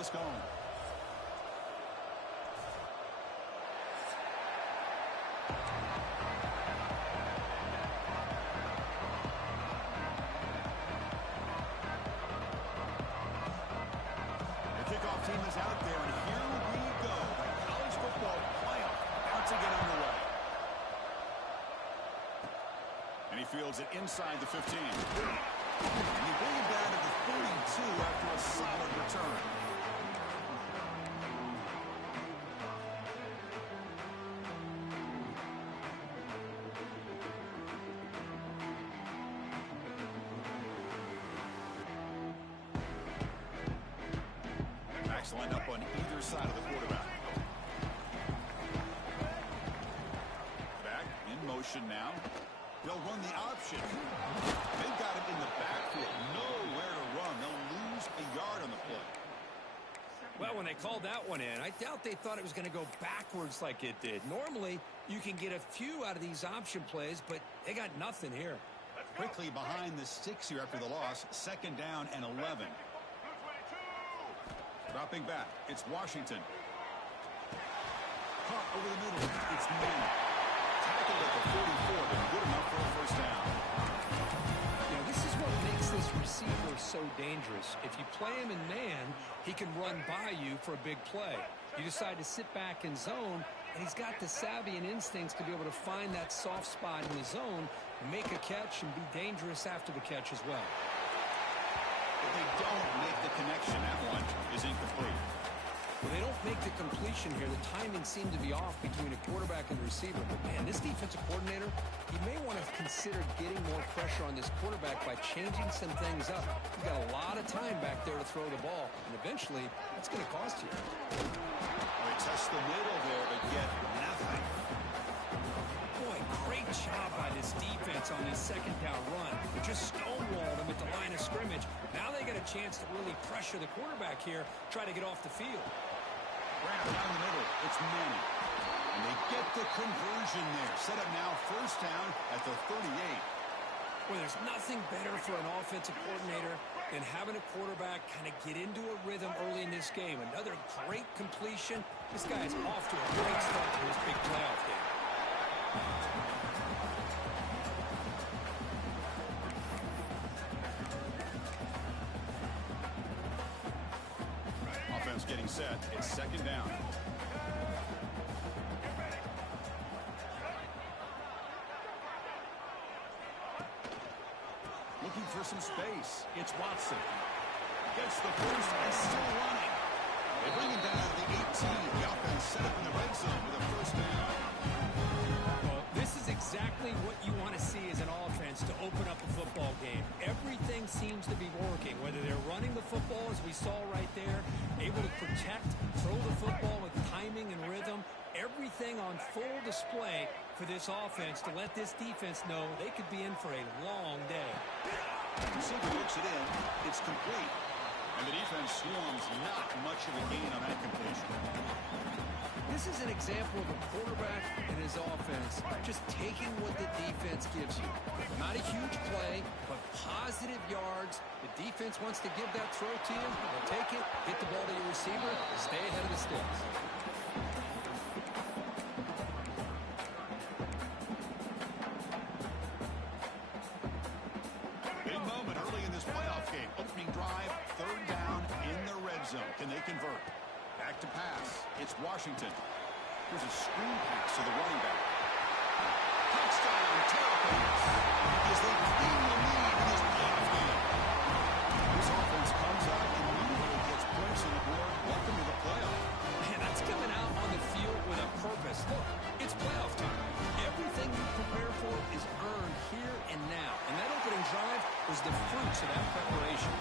this going. The kickoff team is out there, and here we go. The college football playoff about to get underway. And he fields it inside the 15. And you bring it down to the 42 after a solid return. Backs line up on either side of the quarterback. Back in motion now. They'll run the option. They've got him in the backfield. Nowhere to run. They'll lose a yard on the play. Well, when they called that one in, I doubt they thought it was going to go backwards like it did. Normally, you can get a few out of these option plays, but they got nothing here. Quickly behind the sticks here after the loss. 2nd down and 11. Dropping back. It's Washington. Caught over the middle. It's Manning. Tackled at the 44, but good enough for a 1st down. You know, this is what makes this receiver so dangerous. If you play him in man, he can run by you for a big play. You decide to sit back in zone, and he's got the savvy and instincts to be able to find that soft spot in the zone, make a catch, and be dangerous after the catch as well. If they don't make the connection, that one is incomplete. Well, they don't make the completion here. The timing seemed to be off between a quarterback and the receiver. But, man, this defensive coordinator, he may want to consider getting more pressure on this quarterback by changing some things up. You've got a lot of time back there to throw the ball, and eventually that's going to cost you. They test the middle there, but get nothing. Boy, great job by this defense on this 2nd down run. They just stonewalled him at the line of scrimmage. Now they get a chance to really pressure the quarterback here, try to get off the field. Wrap down the middle. It's Manning. And they get the conversion there. Set up now 1st down at the 38. Well, there's nothing better for an offensive coordinator than having a quarterback kind of get into a rhythm early in this game. Another great completion. This guy is off to a great start to this big playoff game. Offense getting set. It's 2nd down. Looking for some space. It's Watson. Gets the first and still running. They bring him down to the 18. The offense set up in the red zone with a 1st down. Well, this is exactly what you want to see as an offense to open up a football game. Everything seems to be working, whether they're running the football, as we saw right there, able to protect, throw the football with timing and rhythm, everything on full display for this offense to let this defense know they could be in for a long day. Receiver looks it in. It's complete. And the defense swarms not much of a gain on that completion. This is an example of a quarterback and his offense just taking what the defense gives you. Not a huge play, but positive yards. The defense wants to give that throw to you. They'll take it, get the ball to your receiver, stay ahead of the sticks. Big moment early in this playoff game. Opening drive, 3rd down in the red zone. Can they convert? Back to pass. It's Washington. Here's a screen pass to the running back. Touchdown, Terrapins, as they claim the lead in this playoff game. This offense comes out and immediately gets points on the board. Welcome to the playoff. Man, that's coming out on the field with a purpose. Look, it's playoff time. Everything you prepare for is earned here and now. And that opening drive was the fruits of that preparation.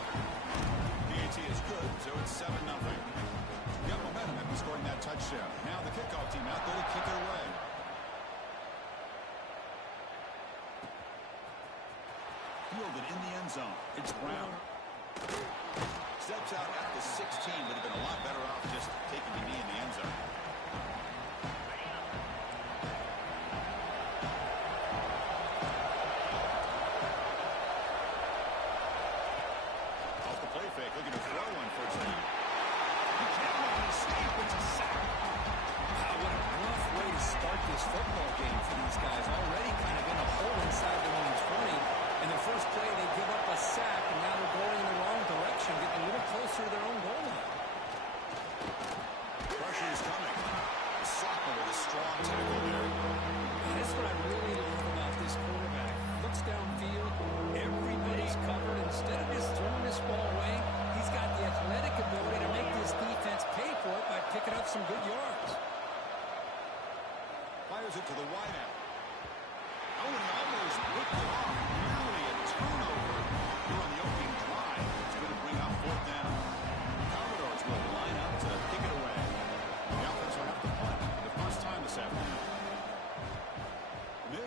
PAT is good, so it's 7-0. Got momentum after scoring that touchdown. Now the kickoff team out there to kick it away. Fielded in the end zone. It's Brown. Steps out at the 16. Would have been a lot better off just taking the knee in the end zone. Off the play fake, looking to throw one first down.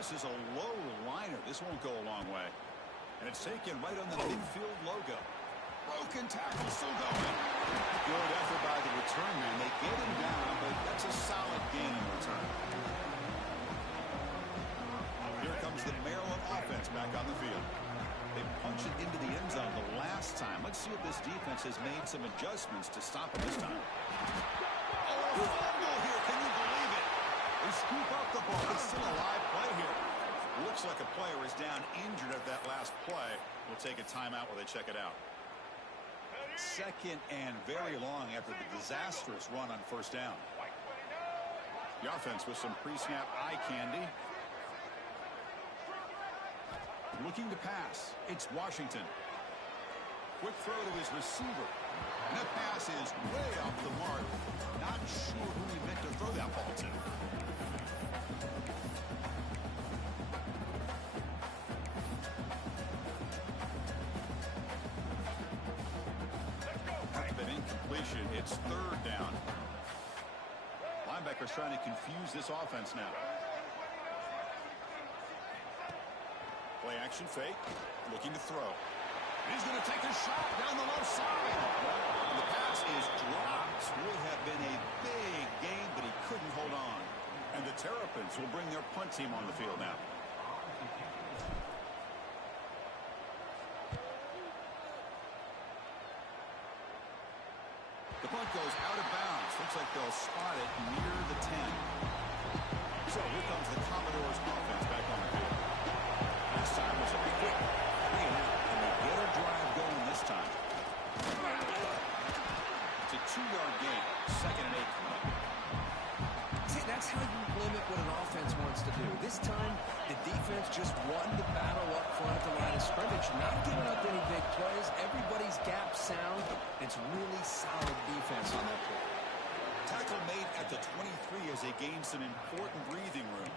This is a low liner. This won't go a long way. And it's taken right on the midfield logo. Broken tackle, still going. Good effort by the return man. They get him down, but that's a solid gain in return. Here comes the Maryland offense back on the field. They punch it into the end zone the last time. Let's see if this defense has made some adjustments to stop it this time. Oh, a fumble here. Can you believe it? They scoop up the ball. It's still a live play here. Looks like a player is down injured at that last play. We'll take a timeout while they check it out. Second and very long after the disastrous run on first down. The offense with some pre-snap eye candy. Looking to pass. It's Washington. Quick throw to his receiver. And that pass is way off the mark. Not sure who he meant to throw that ball to. After that incompletion, it's third down. Linebackers trying to confuse this offense now. Play action fake. Looking to throw. He's going to take a shot down the left side. And the pass is dropped. Would have been a big gain, but he couldn't hold on. And the Terrapins will bring their punt team on the field now. The punt goes out of bounds. Looks like they'll spot it near the 10. So here comes the Commodores offense back on the field. Last time was a quick 3 and out. And they get a drive going this time. It's a 2-yard gain. Second and 8 coming up. See, that's how you limit what an offense wants to do. This time, the defense just won the battle up front at the line of scrimmage. Not giving up any big plays. Everybody's gap sound. It's really solid defense on that play. Tackle made at the 23 as they gain some important breathing room.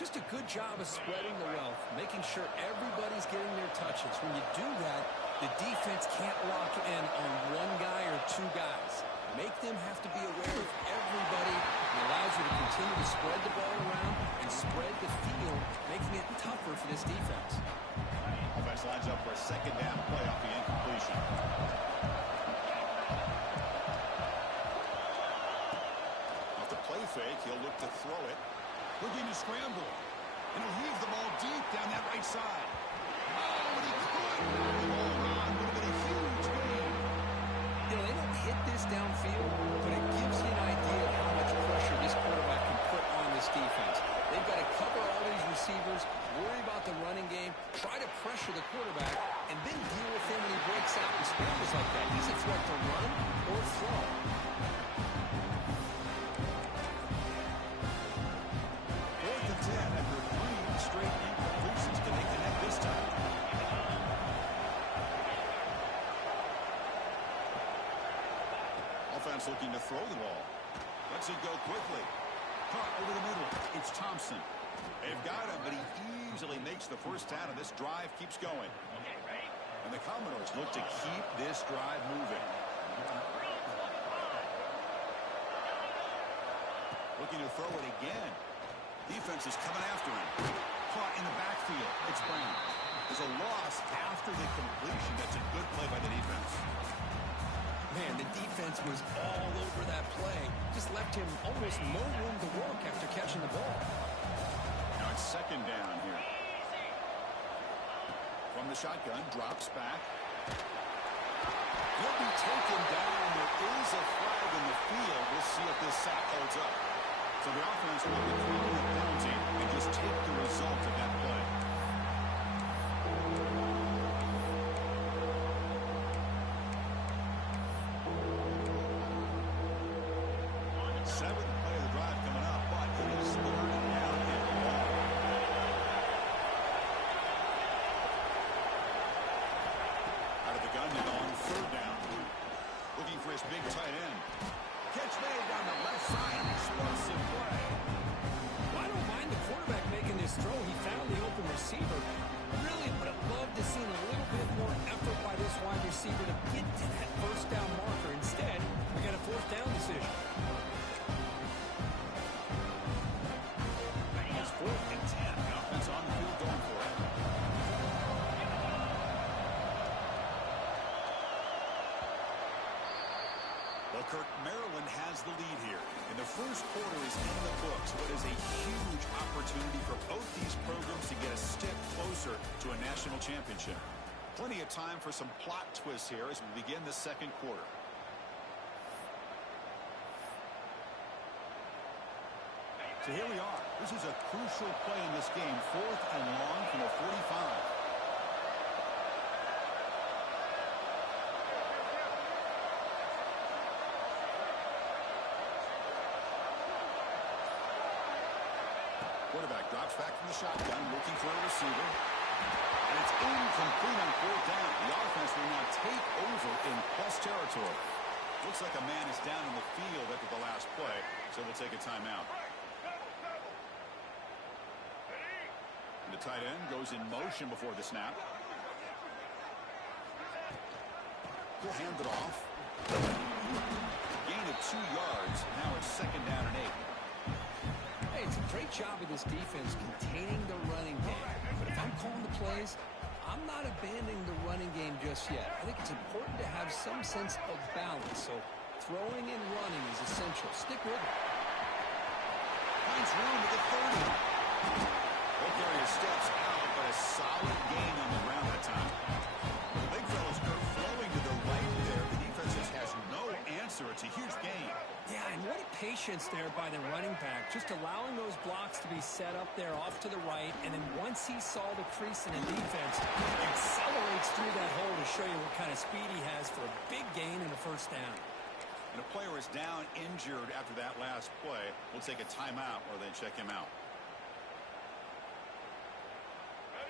Just a good job of spreading the wealth, making sure everybody's getting their touches. When you do that, the defense can't lock in on one guy or two guys. Make them have to be aware of everybody. It allows you to continue to spread the ball around and spread the field, making it tougher for this defense. Offense lines up for a second down play off the incompletion. Off the play fake, he'll look to throw it. Looking to scramble. And he'll heave the ball deep down that right side. Oh, but he could. The ball run would have been a huge gain. You know, they don't hit this downfield, but it gives you an idea of how much pressure this quarterback can put on this defense. They've got to cover all these receivers, worry about the running game, try to pressure the quarterback, and then deal with him when he breaks out and scrambles like that. He's a threat to run or throw. Looking to throw the ball. Lets it go quickly. Caught over the middle. It's Thompson. They've got him, but he easily makes the first down, and this drive keeps going. And the Commodores look to keep this drive moving. Looking to throw it again. Defense is coming after him. Caught in the backfield. It's Brown. There's a loss after the completion. That's a good play by the defense. Man, the defense was all over that play. Just left him almost no room to work after catching the ball. Now it's second down here. From the shotgun, drops back. He'll be taken down. There is a flag in the field. We'll see if this sack holds up. So the offense will be calling the penalty and just take the result of that play. Seventh play of the drive coming up, but it is third down and long. Out of the gun now on third down. Looking for his big tight end. Catch made down the left side. Explosive play. Well, I don't mind the quarterback making this throw. He found the open receiver. Really would have loved to see a little bit more effort by this wide receiver to get to that first down marker. Instead, we got a fourth down decision. It's fourth holds the lead here. And the first quarter is in the books. What is a huge opportunity for both these programs to get a step closer to a national championship. Plenty of time for some plot twists here as we begin the second quarter. So here we are. This is a crucial play in this game. 4th and long from a 45. Quarterback drops back from the shotgun, looking for a receiver. And it's incomplete on 4th down. The offense will now take over in plus territory. Looks like a man is down in the field after the last play, so we'll take a timeout. And the tight end goes in motion before the snap. He'll hand it off. Gain of 2 yards. Now it's 2nd down and 8. Hey, it's a great job of this defense containing the running game. But if I'm calling the plays, I'm not abandoning the running game just yet. I think it's important to have some sense of balance. So throwing and running is essential. Stick with it. Finds room at the 30. Both areas steps out, but a solid gain on the ground that time. The big fellas are flowing to the right there. The defense just has no answer. It's a huge gain. Yeah, and what a patience there by the running back, just allowing those blocks to be set up there off to the right, and then once he saw the crease in the defense, he accelerates through that hole to show you what kind of speed he has for a big gain and a 1st down. And a player is down injured after that last play. We'll take a timeout or they check him out.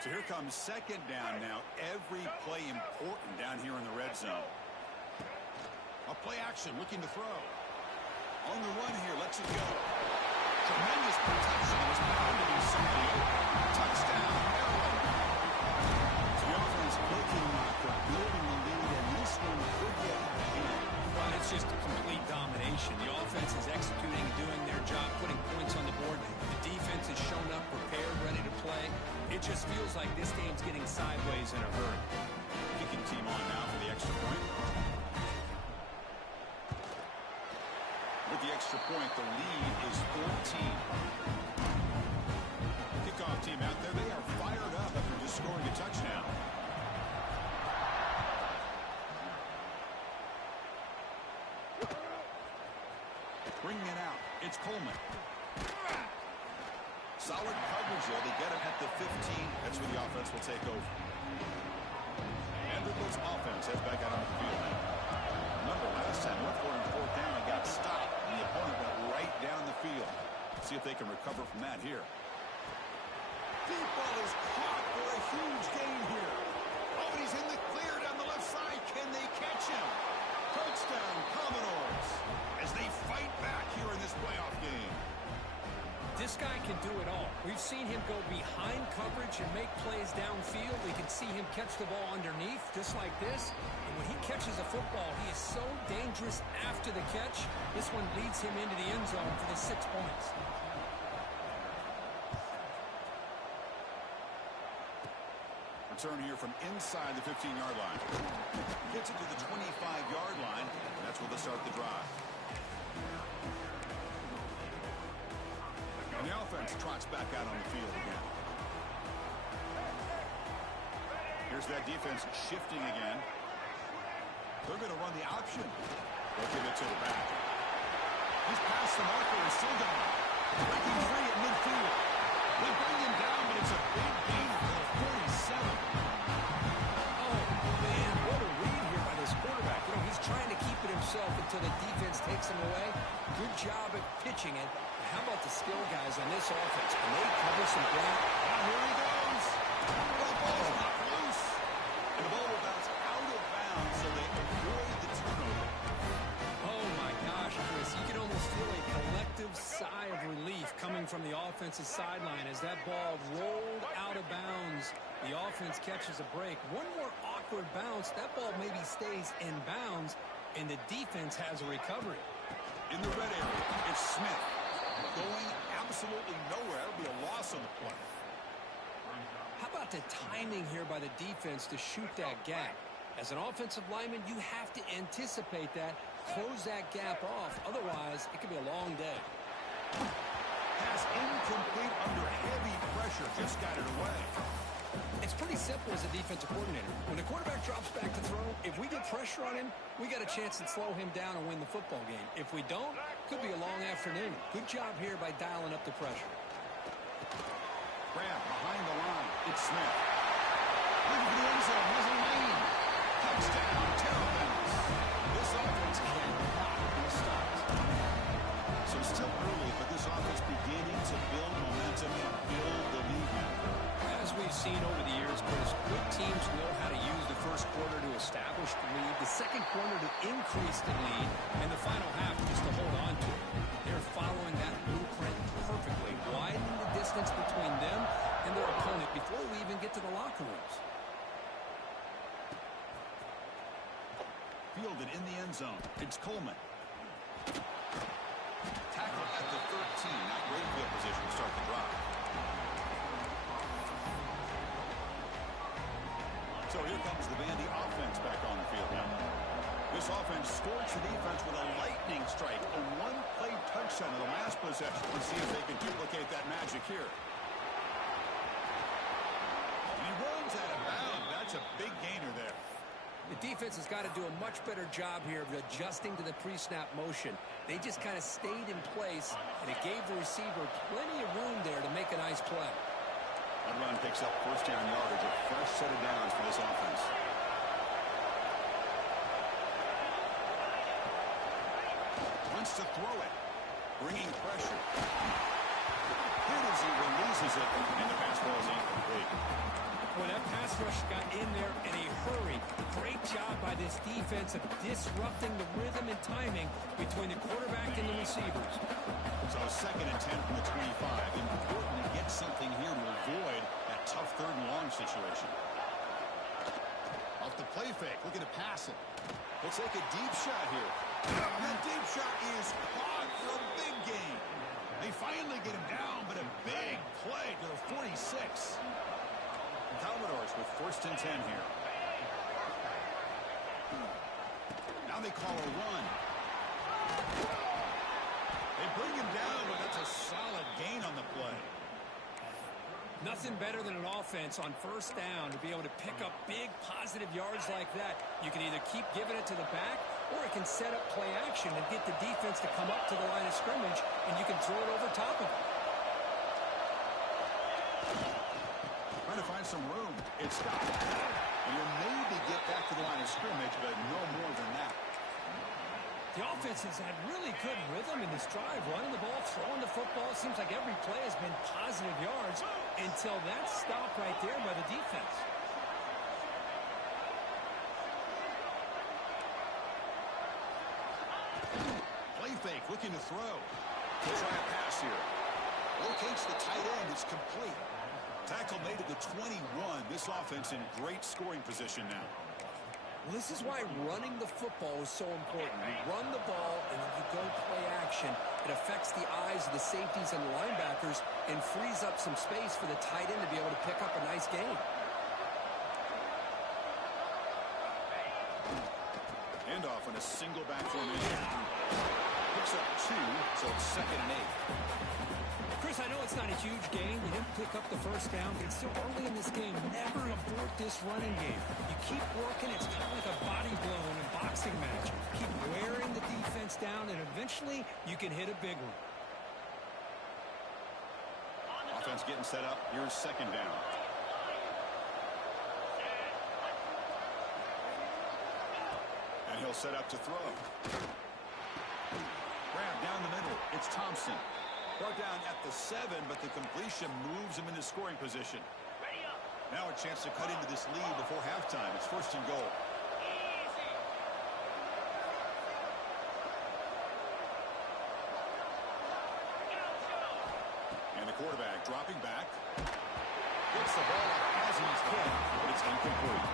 So here comes 2nd down now. Every play important down here in the red zone. A play action, looking to throw. On the run here, lets it go. Tremendous protection. Was bound to be somebody open. Touchdown, Maryland. The offense looking for building the lead, and this one could get out of hand. Well, it's just complete domination. The offense is executing and doing their job, putting points on the board. The defense has shown up, prepared, ready to play. It just feels like this game's getting sideways in a hurry. Kicking team on now for the extra point. With the extra point, the lead is 14. Kickoff team out there. They are fired up after just scoring a touchdown. Bringing it out. It's Coleman. Solid coverage there. They get it at the 15. That's where the offense will take over. Vanderbilt's offense heads back out on the field now. Remember, last time, went for it on 4th down and got stopped. And the opponent went right down the field. See if they can recover from that here. Deep ball is caught for a huge gain here. Oh, and he's in the clear down the left side. Can they catch him? Touchdown, Commodores, as they fight back here in this playoff game. This guy can do it all. We've seen him go behind coverage and make plays downfield. We can see him catch the ball underneath, just like this. And when he catches a football, he is so dangerous after the catch. This one leads him into the end zone for the 6 points. Return here from inside the 15-yard line. Gets it to the 25-yard line, and that's where they'll start the drive. And the offense trots back out on the field again. Here's that defense shifting again. They're going to run the option. They'll give it to the back. He's past the marker and still gone. Breaking free at midfield. They bring him down, but it's a big gain for the 47. Oh, man, what a read here by this quarterback. You know, he's trying to keep it himself until the defense takes him away. Good job at pitching it. How about the skill guys on this offense? When they cover some ground. And here he goes. The ball's not loose. And the ball will bounce out of bounds, so they avoid the turnover. Oh, my gosh, Chris. You can almost feel a collective sigh of relief coming from the offensive sideline as that ball rolled out of bounds. The offense catches a break. One more awkward bounce. That ball maybe stays in bounds, and the defense has a recovery. In the red area, it's Smith. Going absolutely nowhere. It'll be a loss on the play. How about the timing here by the defense to shoot that gap? As an offensive lineman, you have to anticipate that, close that gap off. Otherwise, it could be a long day. Pass incomplete under heavy pressure. Just got it away. It's pretty simple as a defensive coordinator. When the quarterback drops back to throw, if we get pressure on him, we got a chance to slow him down and win the football game. If we don't, could be a long afternoon. Good job here by dialing up the pressure. Grab behind the line. It's Smith. Looking for the end zone. Has a lane. Touchdown, Terrapins. This offense cannot be stopped. So still early, but this offense beginning to build momentum and build the lead now. As we've seen over the years, Chris, good teams know how to use the first quarter to establish the lead, the second quarter to increase the lead, and the final half just to hold on to it. They're following that blueprint perfectly, widening the distance between them and their opponent before we even get to the locker rooms. Fielded in the end zone. It's Coleman. Tackle at the 13. Not great field position to start the drive. So here comes the Vandy offense back on the field now. This offense scorched the defense with a lightning strike. A one-play touchdown in the last possession. Let's see if they can duplicate that magic here. He runs out of bounds. That's a big gainer there. The defense has got to do a much better job here of adjusting to the pre-snap motion. They just kind of stayed in place, and it gave the receiver plenty of room there to make a nice play. That run picks up first down yardage, a fresh set of downs for this offense. Wants to throw it, bringing pressure. Here as he releases it, and the pass ball is incomplete. When that pass rush got in there in a hurry, great job by this defense of disrupting the rhythm and timing between the quarterback and the receivers. So second and 10 from the 25. Important to get something here to avoid that tough third and long situation. Off the play fake, looking to pass it. Looks like a deep shot here. That deep shot is caught for a big gain. They finally get him down, but a big play to the 46. Commodores with first and 10 here. Now they call a run. They bring him down, but that's a solid gain on the play. Nothing better than an offense on first down to be able to pick up big positive yards like that. You can either keep giving it to the back, or it can set up play action and get the defense to come up to the line of scrimmage, and you can throw it over top of it. Trying to find some room. It's Scott. And you'll maybe get back to the line of scrimmage, but no more than that. The offense has had really good rhythm in this drive, running the ball, throwing the football. Seems like every play has been positive yards until that stop right there by the defense. Play fake, looking to throw. He'll try a pass here. Locates the tight end. It's complete. Tackle made at the 21. This offense in great scoring position now. Well, this is why running the football is so important. You run the ball, and then you go play action. It affects the eyes of the safeties and the linebackers and frees up some space for the tight end to be able to pick up a nice gain. Handoff in a single back formation. Picks up 2, so it's second and 8. Chris, I know it's not a huge gain. You didn't pick up the first down, but it's still early in this game. Never abort this running game. You keep working. It's kind of like a body blow in a boxing match. Keep wearing the defense down, and eventually you can hit a big one. Offense getting set up. Here's second down. And he'll set up to throw. Grab down the middle. It's Thompson. Brought down at the 7, but the completion moves him into scoring position. Now a chance to cut into this lead before halftime. It's first and goal. And the quarterback dropping back. Gets the ball as he's hit, but it's incomplete.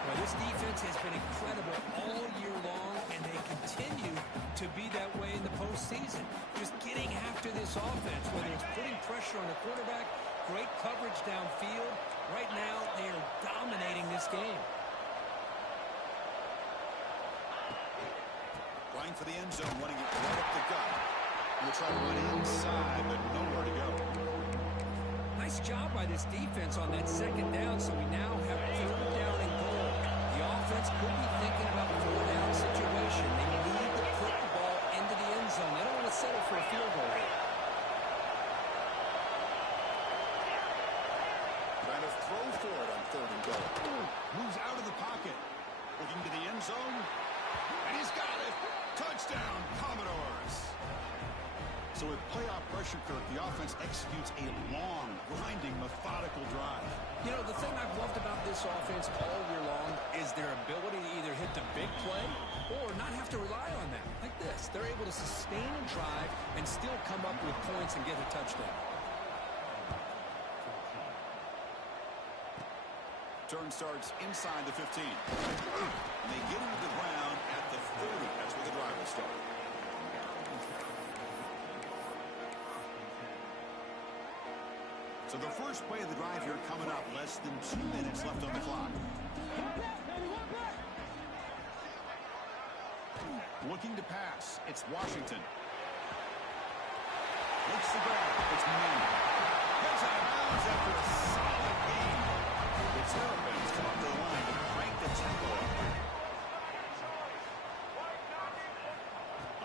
Well, this defense has been incredible all year long, and they continue to be that way in the postseason. Just getting after this offense, whether it's putting pressure on the quarterback, great coverage downfield. Right now, they are dominating this game. for the end zone, running it right up the gut. We'll try to run inside, but nowhere to go. Nice job by this defense on that second down, so we now have third down and goal. The offense could be thinking about a four-down situation. They need to put the ball into the end zone. They don't want to settle for a field goal here. Trying to throw for it on third and goal. Moves out of the pocket. Looking to the end zone. And he's got it. Touchdown, Commodores. So with playoff pressure, Kirk, the offense executes a long, grinding, methodical drive. You know, the thing I've loved about this offense all year long is their ability to either hit the big play or not have to rely on that. Like this. They're able to sustain a drive and still come up with points and get a touchdown. Turn starts inside the 15. And they get into the ground at the 30. That's where the drive will start. So the first play of the drive here coming up. Less than 2 minutes left on the clock. Looking to pass. It's Washington. Makes the grab. It's Manning. Gets out of bounds after a solid gain. The Terrapins come up to the line to crank the tempo up.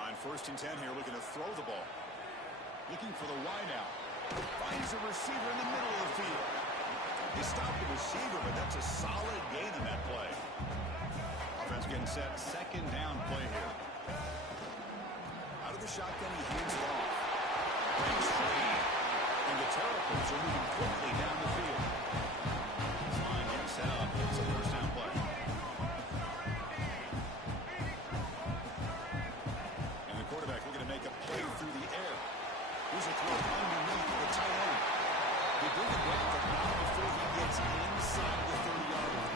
On 1st and 10 here, looking to throw the ball. Looking for the wideout. Finds a receiver in the middle of the field. He stopped the receiver, but that's a solid gain in that play. Offense getting set. Second down play here. Out of the shotgun, he hands it off. Breaks free. And the Terrapins are moving quickly down the field. This line getting set up. It's a first down play. And the quarterback looking to make a play through the air. Here's a throw underneath the tight end. They bring it back, but not before he gets inside the 30-yard line.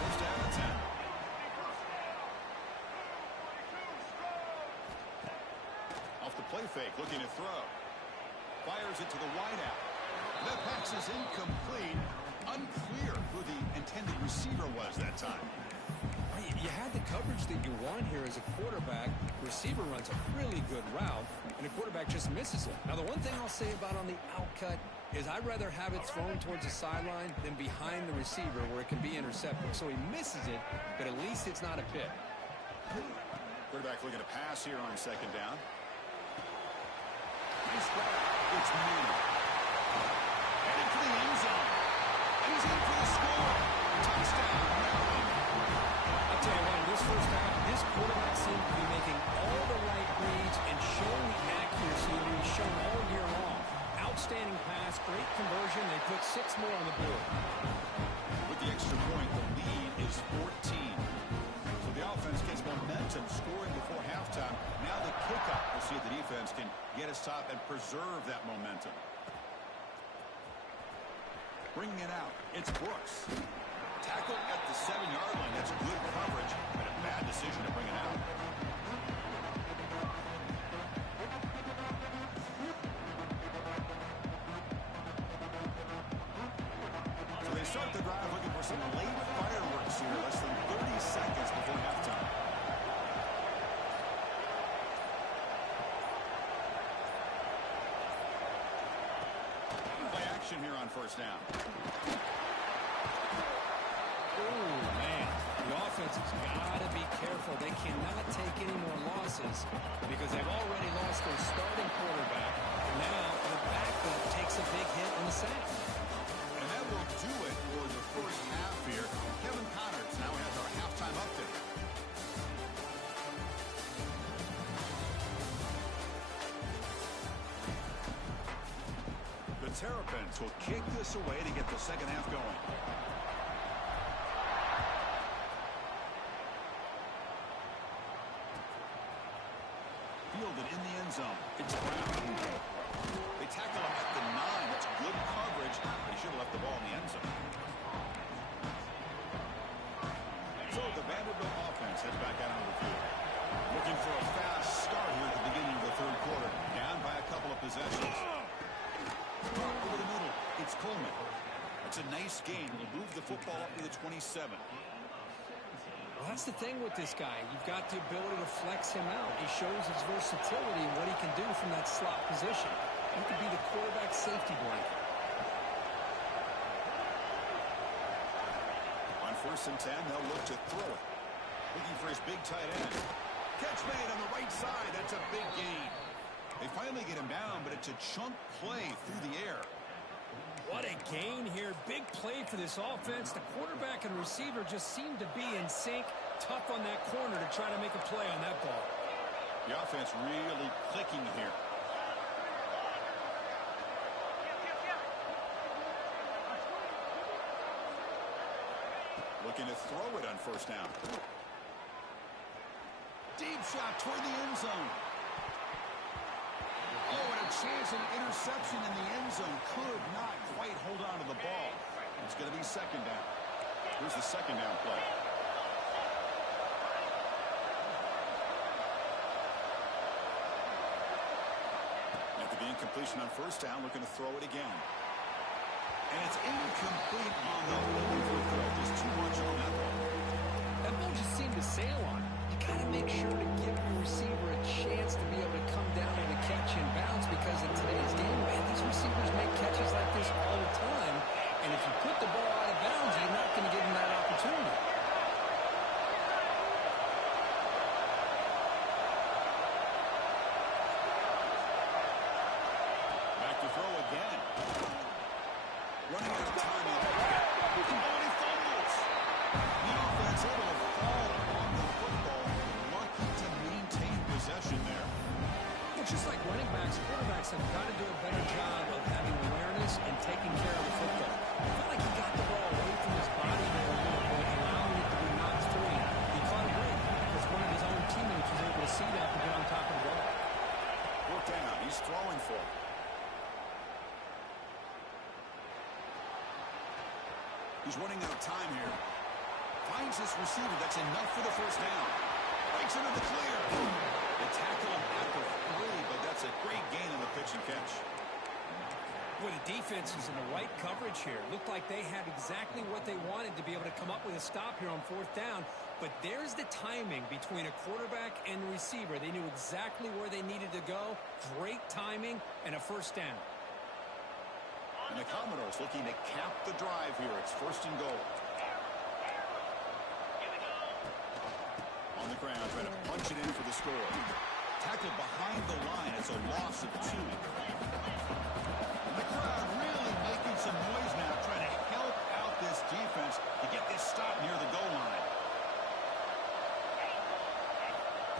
First down and 10. Off the play fake, looking to throw. Fires it to the wideout. That pass is incomplete. Unclear who the intended receiver was that time. You had the coverage that you want here as a quarterback. Receiver runs a really good route, and the quarterback just misses it. Now, the one thing I'll say about on the outcut is I'd rather have it thrown towards the sideline than behind the receiver where it can be intercepted. So he misses it, but at least it's not a pick. Quarterback looking to pass here on second down. Nice grab. It's Manning. Headed for the end zone. And he's in for the score. Touchdown, Maryland. I'll tell you what, in this first half, this quarterback seemed to be making all the right reads and showing the accuracy that he's shown all year long. Outstanding pass, great conversion. They put 6 more on the board. With the extra point, the lead is 14. So the offense gets momentum, scoring before halftime. Now the kickoff. We'll see if the defense can get a stop and preserve that momentum. Bringing it out, it's Brooks. Tackle at the 7-yard line. That's good coverage, and a bad decision to bring it out. So they start the drive looking for some late fireworks here. Less than 30 seconds before halftime. Play action here on first down. Oh, man. The offense has got to be careful. They cannot take any more losses because they've already lost their starting quarterback. Now the backup takes a big hit on the sack. And that will do it for the first half here. Kevin Connors now has our halftime update. The Terrapins will kick this away to get the second half going. Fielded in the end zone. It's Brown. They tackle him at the 9. That's good coverage. They should have left the ball in the end zone. So the Vanderbilt offense heads back out onto the field. Looking for a fast start here at the beginning of the third quarter. Down by a couple of possessions. Over the middle, it's Coleman. That's a nice gain. He'll move the football up to the 27. Well, that's the thing with this guy. You've got the ability to flex him out. He shows his versatility and what he can do from that slot position. He could be the quarterback safety blanket. On 1st and 10, they'll look to throw it. Looking for his big tight end. Catch made on the right side. That's a big gain. They finally get him down, but it's a chunk play through the air. What a gain here. Big play for this offense. The quarterback and receiver just seem to be in sync. Tough on that corner to try to make a play on that ball. The offense really clicking here. Looking to throw it on 1st down. Deep shot toward the end zone. Oh, and a chance at an interception in the end zone. Could not quite hold on to the ball. It's going to be 2nd down. Here's the 2nd down play. After the incompletion on 1st down, looking to throw it again. And it's incomplete on the overthrow. Just too much on that ball. That ball just seemed to sail on it. You got to make sure to give your receiver a chance to be able to come down with a catch and bounce, because in today's game, man, these receivers make catches like this all the time. And if you put the ball out of bounds, you're not going to give them that opportunity. Back to throw again. Running out of time in the pocket. Oh, and he fumbles. The offense able to fall on the football. Lucky to maintain possession there. Well, just like running backs, quarterbacks have got to do a better job of having awareness and taking care of the football. I felt like he got the ball away from his body there a little bit, allowing it to be knocked free. He caught a break because one of his own teammates was able to see that and get on top of the ball. 4th down. He's throwing for it. He's running out of time here. Finds this receiver. That's enough for the 1st down. Breaks into the clear. They tackle him after 3, but that's a great gain on the pitch and catch. Well, the defense is in the right coverage here. Looked like they had exactly what they wanted to be able to come up with a stop here on 4th down. But there's the timing between a quarterback and receiver. They knew exactly where they needed to go. Great timing and a 1st down. And the Commodores looking to cap the drive here. It's 1st and goal. On the ground, trying to punch it in for the score. Tackled behind the line. It's a loss of 2. And the crowd really making some noise now, trying to help out this defense to get this stop near the goal line.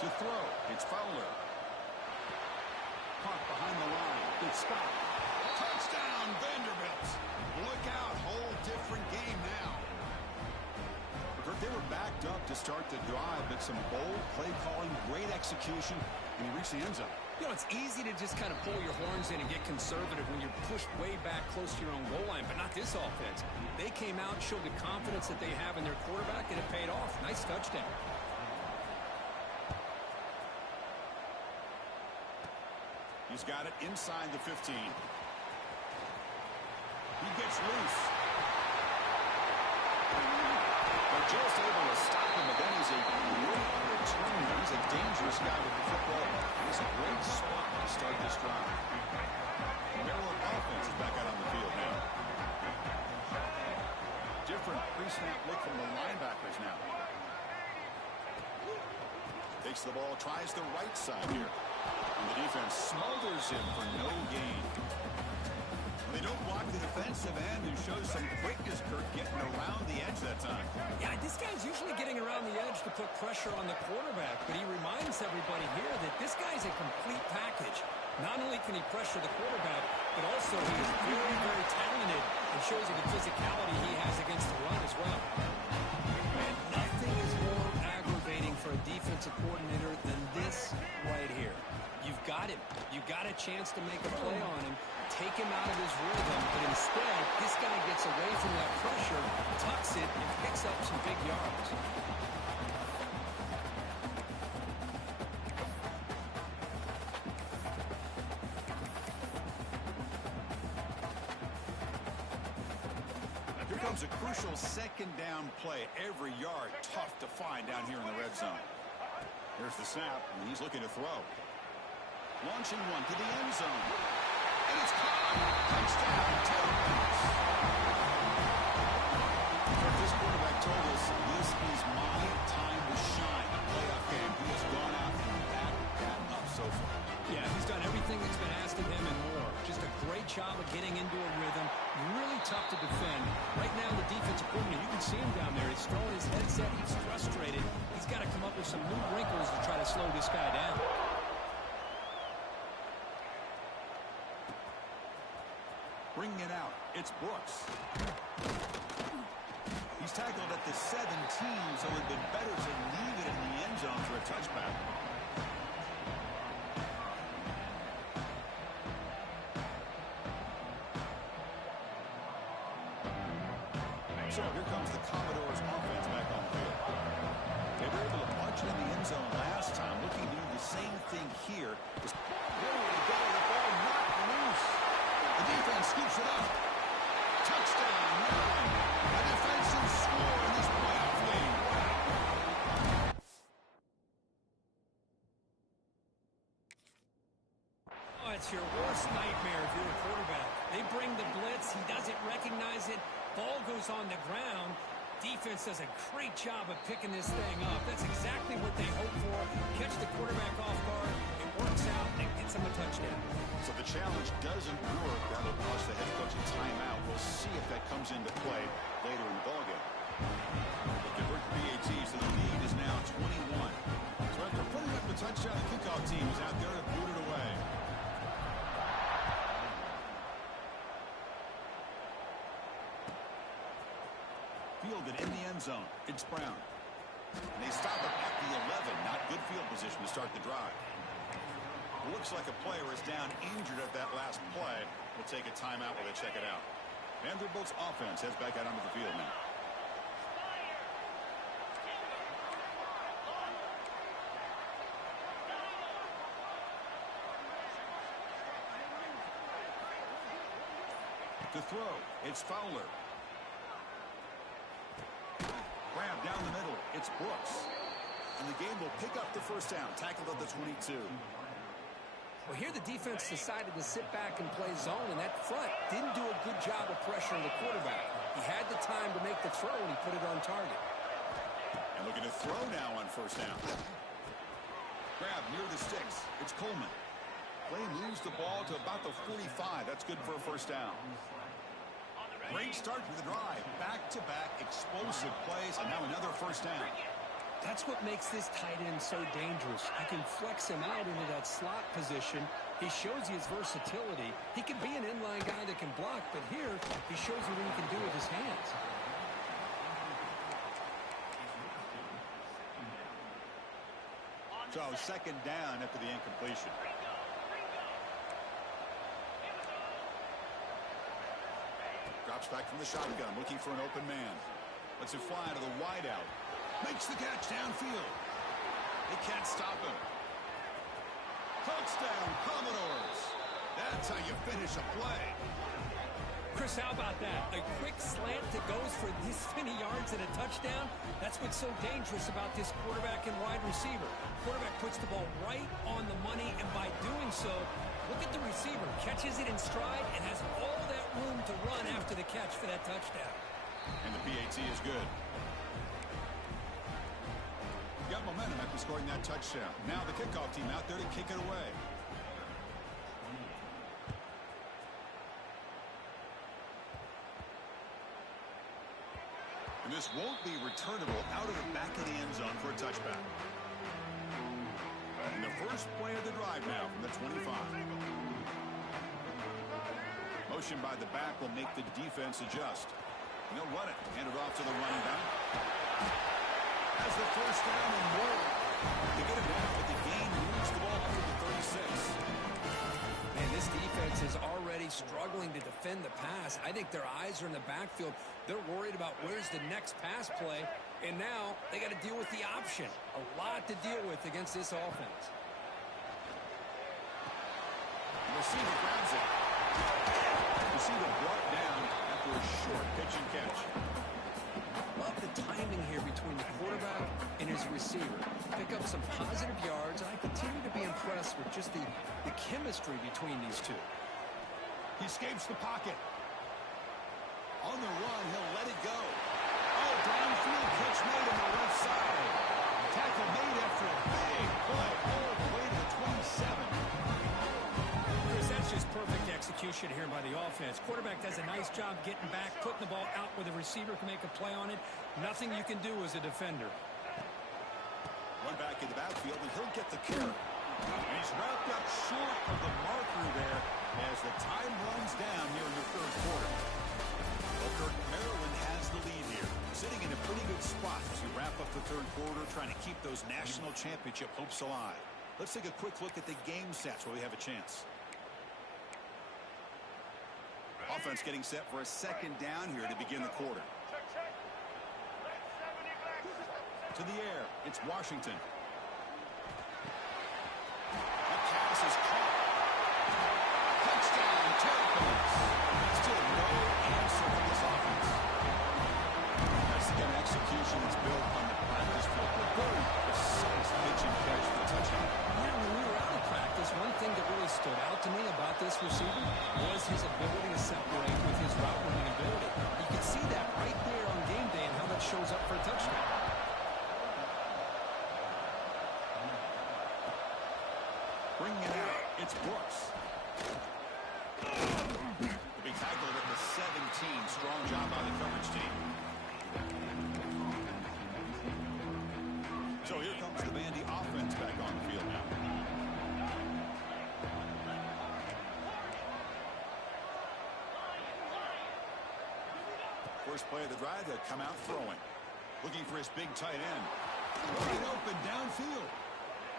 To throw, it's Fowler. Caught behind the line. Good stop. Touchdown, Vanderbilt. Look out, whole different game now. They were backed up to start the drive, but some bold play calling, great execution, and he reached the end zone. You know, it's easy to just kind of pull your horns in and get conservative when you're pushed way back close to your own goal line, but not this offense. They came out, showed the confidence that they have in their quarterback, and it paid off. Nice touchdown. He's got it inside the 15. He gets loose. They're just able to stop him, but then he's a great returner. He's a dangerous guy with the football. He's a great spot to start this drive. The Maryland offense is back out on the field now. Different pre-snap look from the linebackers now. Takes the ball, tries the right side here. And the defense smothers him for no gain. They don't block the defensive end, who shows some quickness, Kirk, getting around the edge that time. Yeah, this guy's usually getting around the edge to put pressure on the quarterback, but he reminds everybody here that this guy's a complete package. Not only can he pressure the quarterback, but also he is very, very talented and shows you the physicality he has against the run as well. And nothing is more aggravating for a defensive coordinator than this right here. You've got him. You've got a chance to make a play on him, take him out of his rhythm, but instead, this guy gets away from that pressure, tucks it, and picks up some big yards. comes a crucial second down play. Every yard tough to find down here in the red zone. Here's the snap, and he's looking to throw. Launching one to the end zone. And it's caught. Touchdown, Terrapins. This quarterback told us this is my time to shine. A playoff game. He has gone out and backed that up so far. Yeah, he's done everything that's been asked of him and more. Just a great job of getting into a rhythm. Really tough to defend. Right now, the defensive coordinator, you can see him down there. He's throwing his headset. He's frustrated. He's got to come up with some new wrinkles to try to slow this guy down. Bringing it out, it's Brooks. He's tackled at the 17, so it would have been better to leave it in the end zone for a touchback. So here comes the Commodores offense back on the field. They were able to punch it in the end zone last time, looking to do the same thing here. Just there we go, the ball knocked loose. The defense scoops it up. Touchdown, Maryland. A defensive score in this playoff game. Oh, it's your worst nightmare if you're a quarterback. They bring the blitz. He doesn't recognize it. Ball goes on the ground. Defense does a great job of picking this thing up. That's exactly what they hope for. Catch the quarterback off guard. It works out and gets him a touchdown. So the challenge doesn't work. That'll cost the head coach a timeout. We'll see if that comes into play later in the ballgame. They convert the PAT, so the lead is now 21. So after putting up the touchdown, the kickoff team is out there to boot it away. Fielded in the end zone. It's Brown. And they stop it at the 11. Not good field position to start the drive. Looks like a player is down injured at that last play. We'll take a timeout while they check it out. Vanderbilt's offense heads back out onto the field now. To throw, it's Fowler. Grab down the middle, it's Brooks. And the game will pick up the first down, tackled at the 22. Well, here the defense decided to sit back and play zone, and that front didn't do a good job of pressuring the quarterback. He had the time to make the throw, and he put it on target. And looking to throw now on first down. Grab near the sticks. It's Coleman. Play moves the ball to about the 45. That's good for a first down. Great start to the drive. Back-to-back explosive plays, and now another first down. That's what makes this tight end so dangerous. You can flex him out into that slot position. He shows you his versatility. He can be an inline guy that can block, but here he shows you what he can do with his hands. So second down after the incompletion. Drops back from the shotgun, looking for an open man. Lets it fly to the wideout. Makes the catch downfield. They can't stop him. Touchdown, Commodores. That's how you finish a play. Chris, how about that? A quick slant that goes for this many yards and a touchdown. That's what's so dangerous about this quarterback and wide receiver. Quarterback puts the ball right on the money, and by doing so, look at the receiver. Catches it in stride and has all that room to run after the catch for that touchdown. And the PAT is good. Got momentum after scoring that touchdown. Now the kickoff team out there to kick it away. And this won't be returnable out of the back of the end zone for a touchback. And the first play of the drive now from the 25. Motion by the back will make the defense adjust. And they'll run it. Hand it off to the running back. Has the first down and more. They get it down, but the gain moves the ball under the 36. And this defense is already struggling to defend the pass. I think their eyes are in the backfield. They're worried about where's the next pass play. And now they got to deal with the option. A lot to deal with against this offense. The receiver grabs it. The receiver brought down after a short pitch and catch. receiver, pick up some positive yards, and I continue to be impressed with just the chemistry between these two. He escapes the pocket. On the run, he'll let it go. Oh, downfield catch made on the left side. Tackle made after a big play all the way to the 27. Chris, that's just perfect execution here by the offense. Quarterback does a nice job getting back, putting the ball out where the receiver can make a play on it. Nothing you can do as a defender. Run back in the backfield, and he'll get the carry. And he's wrapped up short of the marker there as the time runs down here in the third quarter. Well, Kirk, Maryland has the lead here, sitting in a pretty good spot as we wrap up the third quarter, trying to keep those national championship hopes alive. Let's take a quick look at the game stats where we have a chance. Offense getting set for a second down here to begin the quarter. To the air, it's Washington. The pass is caught. Touchdown, Terrapins. Still no answer for this offense. That's again execution that's built on the practice field. A very precise pitch and catch for the touchdown. Yeah, when we were out of practice, one thing that really stood out to me about this receiver was his ability to separate with his route running ability. You can see that right there on game day and how that shows up for a touchdown. Bringing it out, it's Brooks. The big tackle at the 17. Strong job by the coverage team. So here comes the Vandy offense back on the field now. First play of the drive, they'll come out throwing. Looking for his big tight end. Wide open downfield.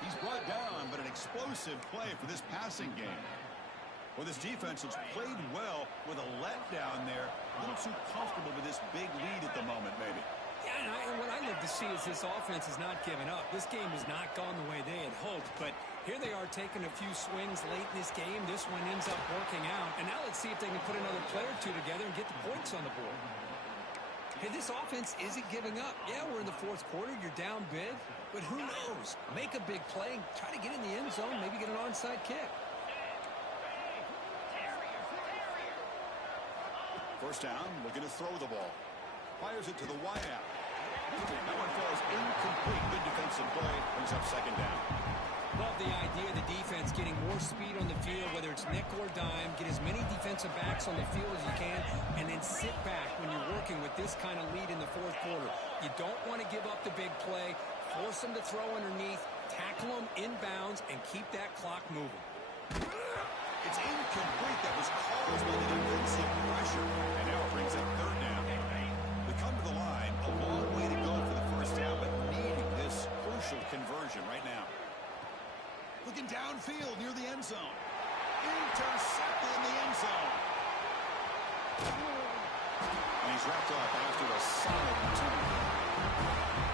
He's brought down, but an explosive play for this passing game. Well, this defense has played well with a letdown there. A little too comfortable with this big lead at the moment, maybe. Yeah, and what I love to see is this offense is not giving up. This game has not gone the way they had hoped, but here they are taking a few swings late in this game. This one ends up working out, and now let's see if they can put another play or two together and get the points on the board. Hey, this offense isn't giving up. Yeah, we're in the fourth quarter. You're down big, but who knows? Make a big play, try to get in the end zone, maybe get an onside kick. First down, looking to throw the ball. Fires it to the wide out. That one falls incomplete. Good defensive play. Brings up second down. Love the idea of the defense getting more speed on the field, whether it's nickel or dime. Get as many defensive backs on the field as you can, and then sit back when you're working with this kind of lead in the fourth quarter. You don't want to give up the big play. Force them to throw underneath. Tackle them inbounds, and keep that clock moving. It's incomplete. That was caused by the defensive pressure. And now it brings up third down. They come to the line. A long way to go for the first down, but needing this crucial conversion right now. Looking downfield near the end zone. Intercepted in the end zone. And he's wrapped up after a solid return.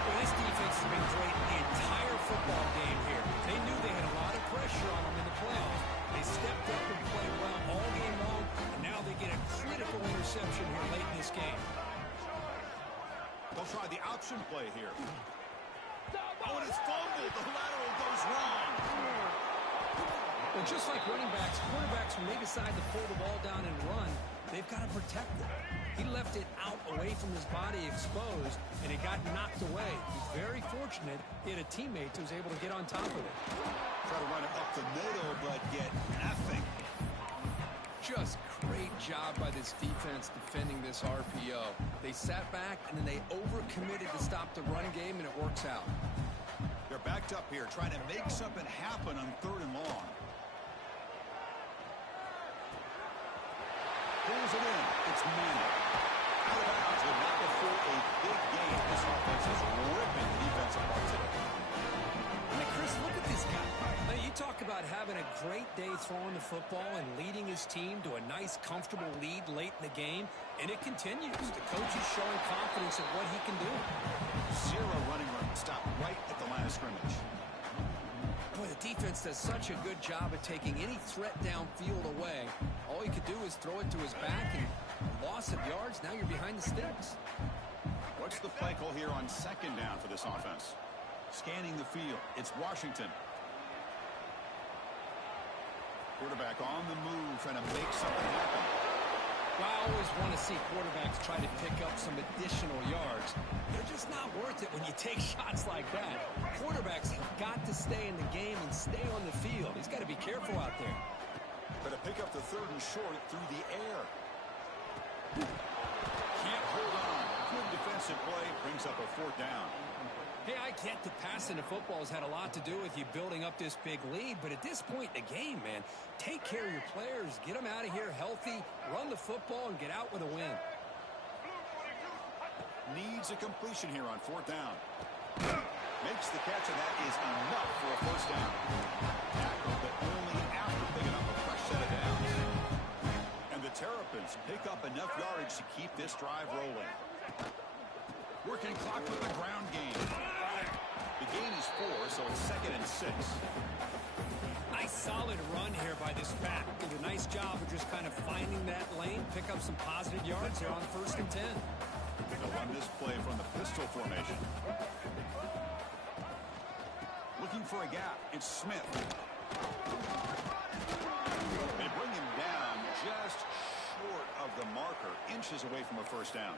Well, this defense has been great the entire football game here. They knew they had a lot of pressure on them in the playoffs. They stepped up and played well all game long, and now they get a critical interception here late in this game. They'll try the option play here. Oh, and it's fumbled. The lateral goes wrong. Well, just like running backs, quarterbacks, when they decide to pull the ball down and run, they've got to protect it. He left it out away from his body exposed, and it got knocked away. He's very fortunate he had a teammate who was able to get on top of it. Try to run it up the middle, but get nothing. Just great job by this defense defending this RPO. They sat back, and then they overcommitted to stop the run game, and it works out. They're backed up here, trying to make something happen on third and long. Pulls it in. It's Manning. Out of bounds, but not before a big game. This offense is ripping the defense apart today. Now, Chris, look at this guy. Now, you talk about having a great day throwing the football and leading his team to a nice, comfortable lead late in the game, and it continues. The coach is showing confidence in what he can do. Zero running room. Stop right at the line of scrimmage. Boy, the defense does such a good job of taking any threat downfield away. All you could do is throw it to his back, and loss of yards, now you're behind the sticks. What's the play call here on second down for this offense? Scanning the field. It's Washington. Quarterback on the move, trying to make something happen. Well, I always want to see quarterbacks try to pick up some additional yards. They're just not worth it when you take shots like that. Quarterbacks have got to stay in the game and stay on the field. He's got to be careful out there. But to pick up the third and short through the air. Can't hold on. Good defensive play. Brings up a fourth down. Hey, I get the passing of football has had a lot to do with you building up this big lead, but at this point in the game, man, take care of your players, get them out of here healthy, run the football, and get out with a win. Needs a completion here on fourth down. Makes the catch, and that is enough for a first down. Tackle, but only after picking up a fresh set of downs. And the Terrapins pick up enough yardage to keep this drive rolling. Working clock with the ground game. The gain is 4, so it's 2nd and 6. Nice solid run here by this back. Did a nice job of just kind of finding that lane, pick up some positive yards here on 1st and 10. They'll run this play from the pistol formation. Looking for a gap. It's Smith. They bring him down just short of the marker, inches away from a first down.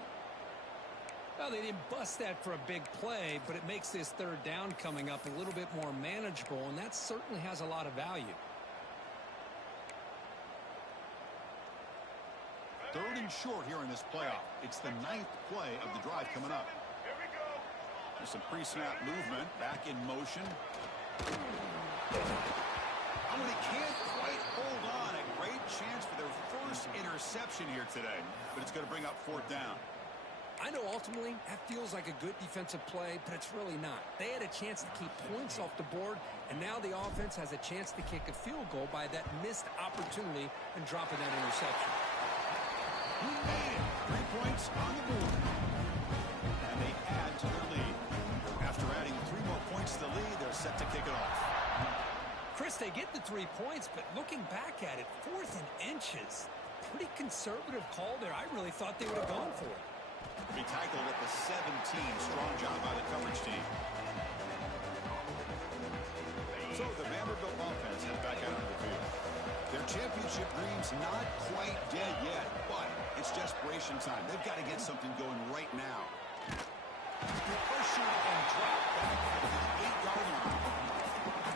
Well, they didn't bust that for a big play, but it makes this third down coming up a little bit more manageable, and that certainly has a lot of value. Third and short here in this playoff. It's the 9th play of the drive coming up. There's some pre-snap movement, back in motion. Oh, and he can't quite hold on. A great chance for their first interception here today, but it's going to bring up fourth down. I know ultimately that feels like a good defensive play, but it's really not. They had a chance to keep points off the board, and now the offense has a chance to kick a field goal by that missed opportunity and dropping that interception. Who made it? 3 points on the board. And they add to their lead. After adding 3 more points to the lead, they're set to kick it off. Chris, they get the 3 points, but looking back at it, 4th and inches. Pretty conservative call there. I really thought they would have gone for it. He tackled at the 17. Strong job by the coverage team. So the Vanderbilt offense is back out on the field. Their championship dreams not quite dead yet, but it's desperation time. They've got to get something going right now. Pressure and drop back at the 8-yard line.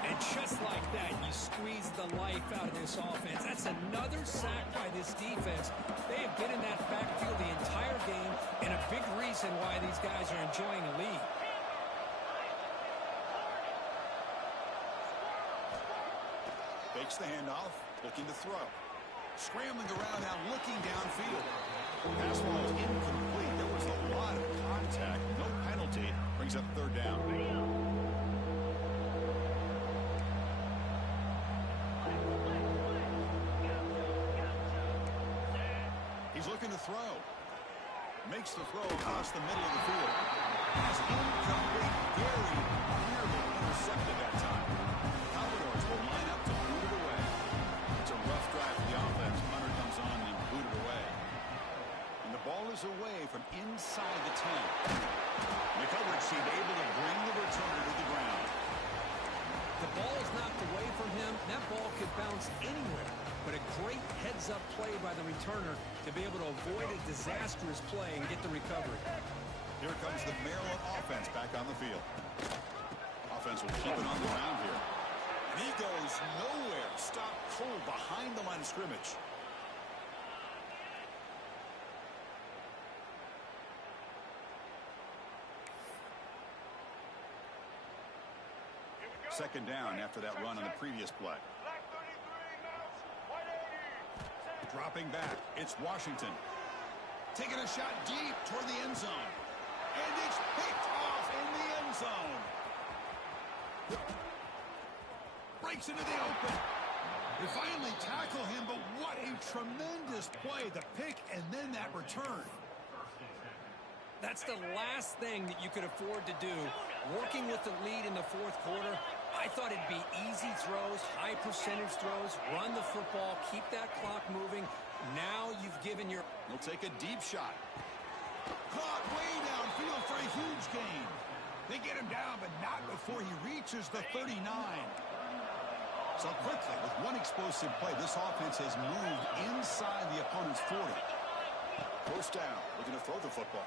And just like that, you squeeze the life out of this offense. That's another sack by this defense. They have been in that backfield the entire game, and a big reason why these guys are enjoying a lead. Fakes the handoff, looking to throw. Scrambling around now, looking downfield. Pass ball is incomplete. There was a lot of contact. No penalty. Brings up third down. He's looking to throw. Makes the throw across the middle of the field. It's incomplete. Very clearly intercepted that time. Commodores will line up to boot it away. It's a rough drive for the offense. Hunter comes on and boot it away. And the ball is away from inside the 10. The coverage team able to bring the returner to the ground. The ball is knocked away from him. That ball could bounce anywhere. But a great heads-up play by the returner to be able to avoid a disastrous play and get the recovery. Here comes the Maryland offense back on the field. Offense will keep it on the ground here. And he goes nowhere. Stop cold behind the line of scrimmage. Second down after that run on the previous play. Dropping back, it's Washington. Taking a shot deep toward the end zone. And it's picked off in the end zone. Breaks into the open. They finally tackle him, but what a tremendous play. The pick and then that return. That's the last thing that you could afford to do. Working with the lead in the fourth quarter, I thought it'd be easy throws, high percentage throws, run the football, keep that clock moving. Now you've given your... He'll take a deep shot. Caught way downfield for a huge gain. They get him down, but not before he reaches the 39. So quickly, with one explosive play, this offense has moved inside the opponent's 40. First down, looking to throw the football.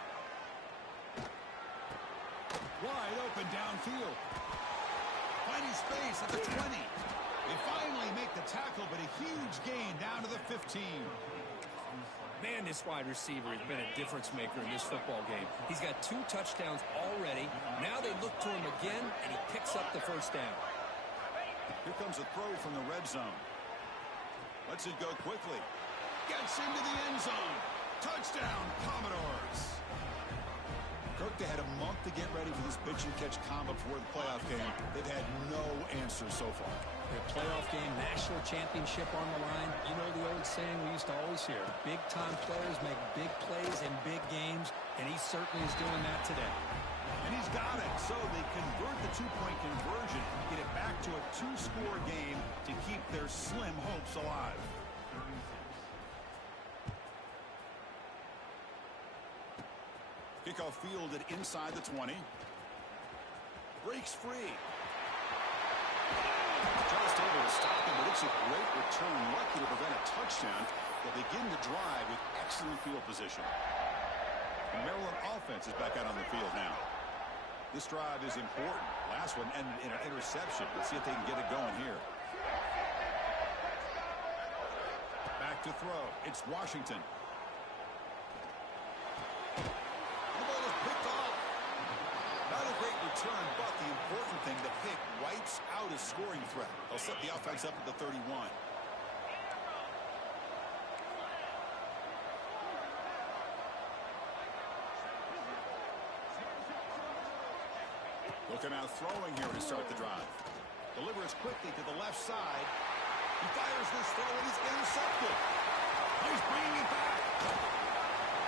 Wide open downfield. Finding space at the 20. They finally make the tackle, but a huge gain down to the 15. Man, this wide receiver has been a difference maker in this football game. He's got 2 touchdowns already. Now they look to him again, and he picks up the first down. Here comes a throw from the red zone. Lets it go quickly. Gets into the end zone. Touchdown, Commodores. Kirk, they had a month to get ready for this pitch-and-catch combo before the playoff game. They've had no answers so far. Their playoff game, national championship on the line. You know the old saying we used to always hear. Big-time players make big plays in big games, and he certainly is doing that today. And he's got it. So they convert the 2-point conversion, get it back to a 2-score game to keep their slim hopes alive. Kickoff fielded inside the 20. Breaks free. Just able to stop him, but it's a great return. Lucky to prevent a touchdown. They'll begin the drive with excellent field position. The Maryland offense is back out on the field now. This drive is important. Last one ended in an interception. Let's see if they can get it going here. Back to throw. It's Washington. The ball is picked off. Not a great return, but the important thing, the pick wipes out a scoring threat. They'll set the offense up at the 31. Looking out throwing here to start the drive. Delivers quickly to the left side. He fires this throw and he's intercepted. He's bringing it back.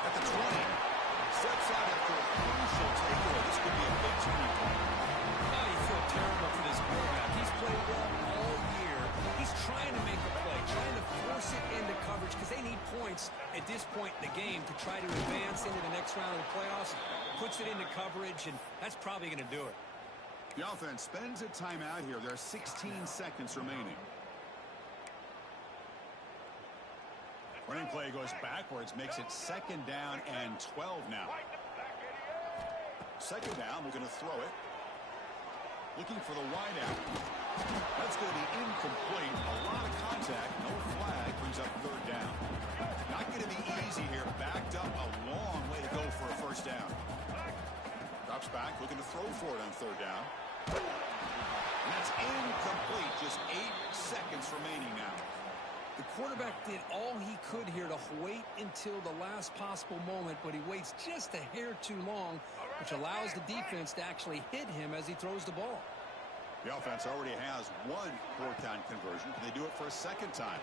At the 20. Steps out after a crucial takeaway. This could be a big turning point. Oh, you feel terrible for this quarterback. He's played well all year. He's trying to make a play, trying to force it into coverage because they need points at this point in the game to try to advance into the next round of the playoffs. Puts it into coverage, and that's probably going to do it. The offense spends a timeout here. There are 16 seconds remaining. Running play goes backwards, makes it 2nd down and 12 now. 2nd down, we're going to throw it. Looking for the wideout. That's going to be incomplete. A lot of contact, no flag, brings up 3rd down. Not going to be easy here. Backed up a long way to go for a 1st down. Drops back, looking to throw for it on 3rd down. And that's incomplete. Just 8 seconds remaining now. The quarterback did all he could here to wait until the last possible moment, but he waits just a hair too long, which allows the defense to actually hit him as he throws the ball. The offense already has 1 4th-down conversion. Can they do it for a 2nd time?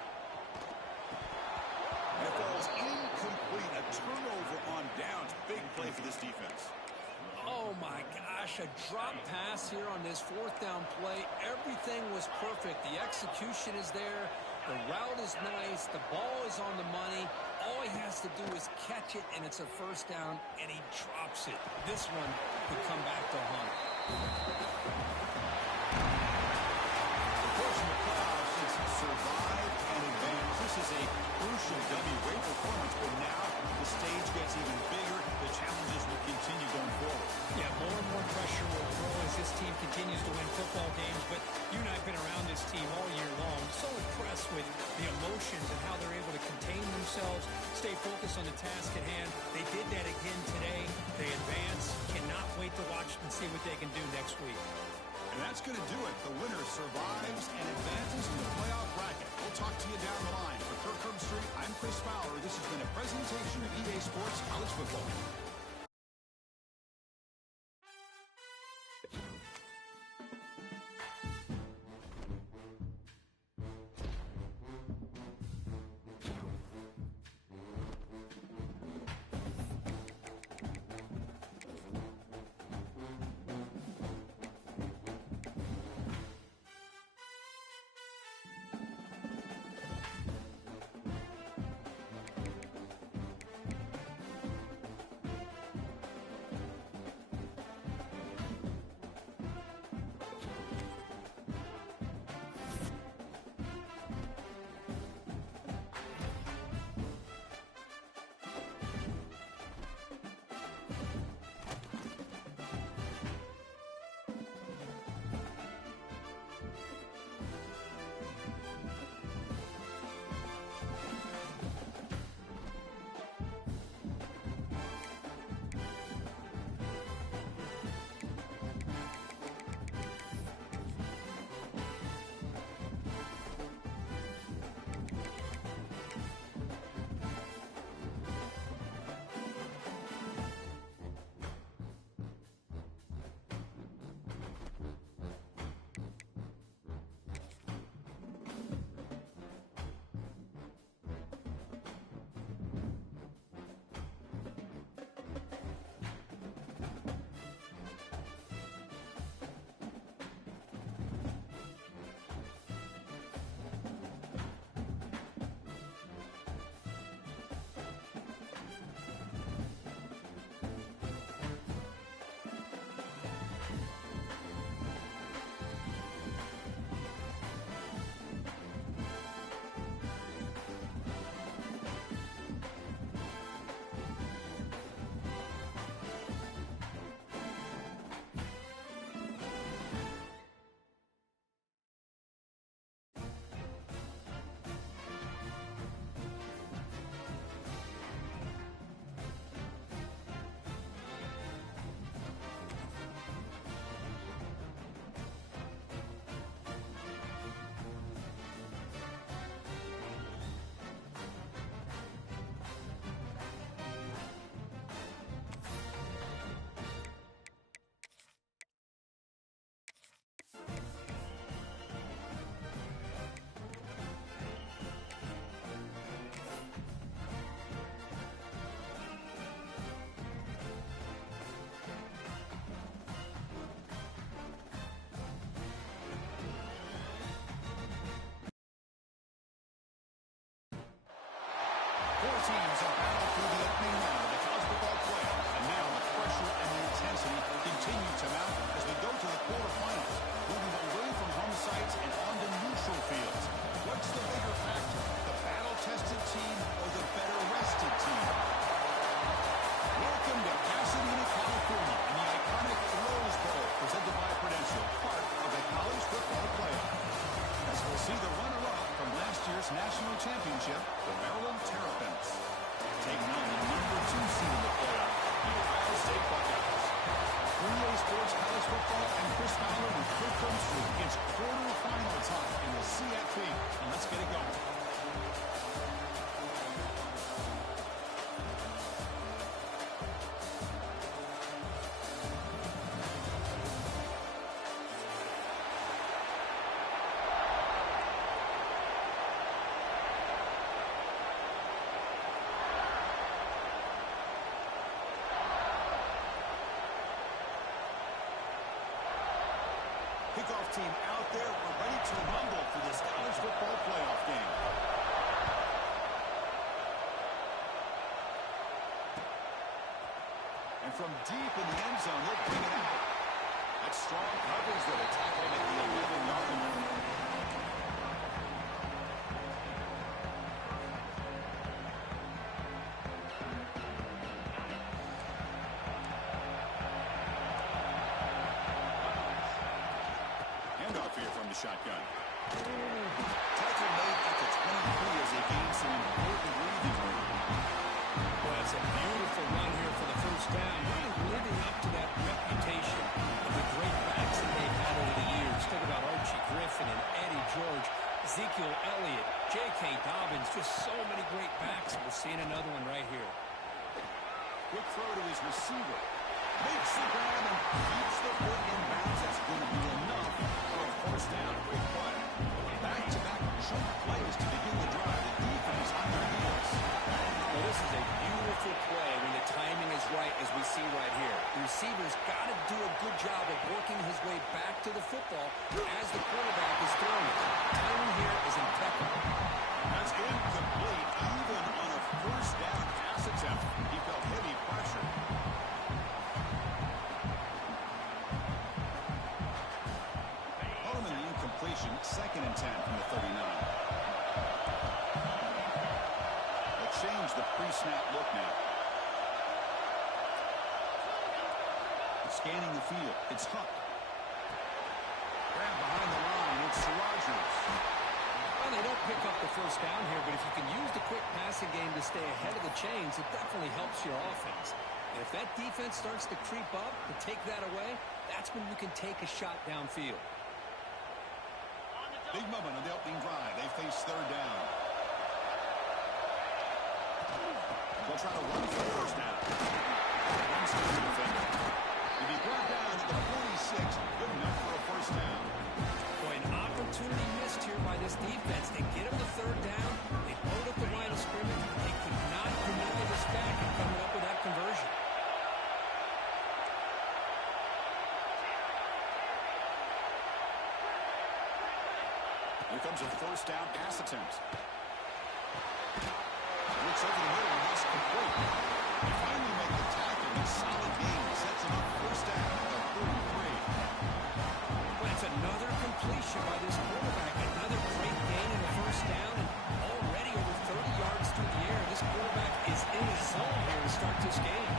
And it falls incomplete. A turnover on downs. Big play for this defense. Oh, my gosh, a drop pass here on this 4th down play. Everything was perfect. The execution is there. The route is nice. The ball is on the money. All he has to do is catch it, and it's a 1st down, and he drops it. This one could come back to haunt. The course of the playoffs is survive and advance. This is a crucial W. Great performance, but now the stage gets even bigger. The challenges will continue going forward. Yeah, more and more pressure will grow as this team continues to win football games, but you and I have been around this team all year long. So impressed with the emotions and how they're able to contain themselves, stay focused on the task at hand. They did that again today. They advance. Cannot wait to watch and see what they can do next week. And that's going to do it. The winner survives and advances to the playoff bracket. We'll talk to you down the line. For Kirk Herbstreit, I'm Chris Fowler. This has been a presentation of EA Sports College Football. kickoff team out there. We're ready to rumble for this college football playoff game. And from deep in the end zone, they'll bring it out. That's strong coverage that attack him at the 11-yard line. Handoff here from the shotgun. Tackle made at the 23 as they gain some important breathing room. Well, that's a beautiful run here for the first down. Really living up to that reputation of the great backs that they've had over the years. Think about Archie Griffin and Eddie George, Ezekiel Elliott, J.K. Dobbins, just so many great backs. We're seeing another one right here. Quick throw to his receiver. Makes the grab and keeps the foot in bounds. That's going to be enough for a first down. Quick play. Back-to-back short plays to begin the drive. The defense on their heels. Well, this is a beautiful play when the timing is right, as we see right here. The receiver's got to do a good job of working his way back to the football as the quarterback is throwing it. Timing here is impeccable. That's incomplete. Even on a first down pass attempt, he felt heavy pressure. Home in the incompletion, 2nd and 10 from the 39. Change the pre-snap look now. Scanning the field. It's Huck. Grab behind the line. It's Rogers. Well, they don't pick up the first down here, but if you can use the quick passing game to stay ahead of the chains, it definitely helps your offense. And if that defense starts to creep up to take that away, that's when you can take a shot downfield. Big moment on the opening drive. They face third down. They'll try to run for the first down. Runs to the defender. If he brought down at the 46, good enough for a first down. Boy, an opportunity missed here by this defense. They get him the third down. They load up the line of scrimmage. They could not deny this back and coming up with that conversion. Here comes a first down pass attempt. Looks over the middle and that's complete. They finally make the tackle. A solid game sets him up first down at the 33. Well, it's another completion by this quarterback. Another great gain in the first down. And already over 30 yards through the air. This quarterback is in the zone here to start this game.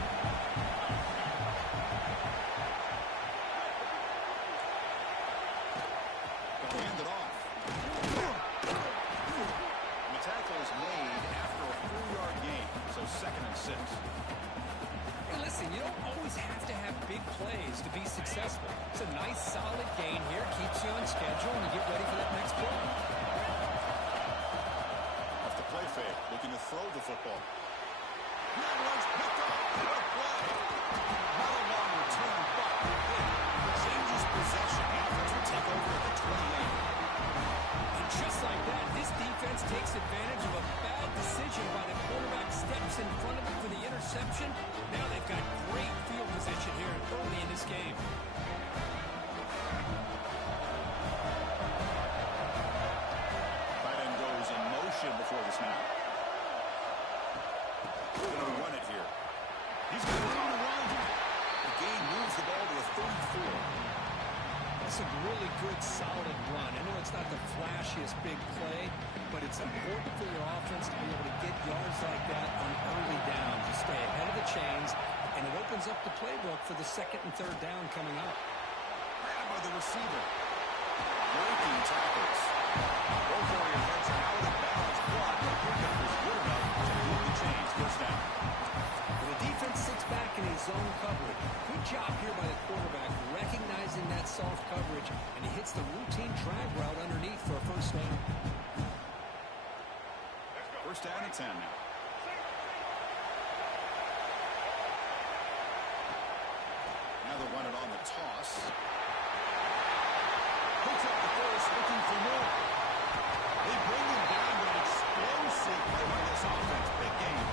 They'll hand it off. The tackle is made after a 4-yard gain, so 2nd and 6. Hey, listen, you don't always have to have big plays to be successful. It's a nice, solid gain here. Keeps you on schedule, and you get ready for that next play. Off the play fake, looking to throw the football. That one's picked up. What a play. Not a long return, but it changes possession. Offense will take over at the 28. And just like that, this defense takes advantage of a bad decision by the quarterback, steps in front of him for the interception. Now they've got great field position here early in this game. Tight end goes in motion before the snap. Going to run it here. He's going to run. The gain moves the ball to a 34. That's a really good, solid run. I know it's not the flashiest big play, but it's important for your offense to be able to get yards like that on early down to stay ahead of the chains, and it opens up the playbook for the 2nd and 3rd down coming up. Grab by the receiver. Breaking tackles. Both Warrior heads are out of bounds, but the pickup was good enough to move the chains. First down. Well, the defense sits back in his zone coverage. Good job here by the quarterback, recognizing that soft coverage, and he hits the routine drag route underneath for a first down. First down and 10 now. Now they'll run it on the toss. Picks up the first, looking for more. They bring him down with an explosive play by this offense. Big game.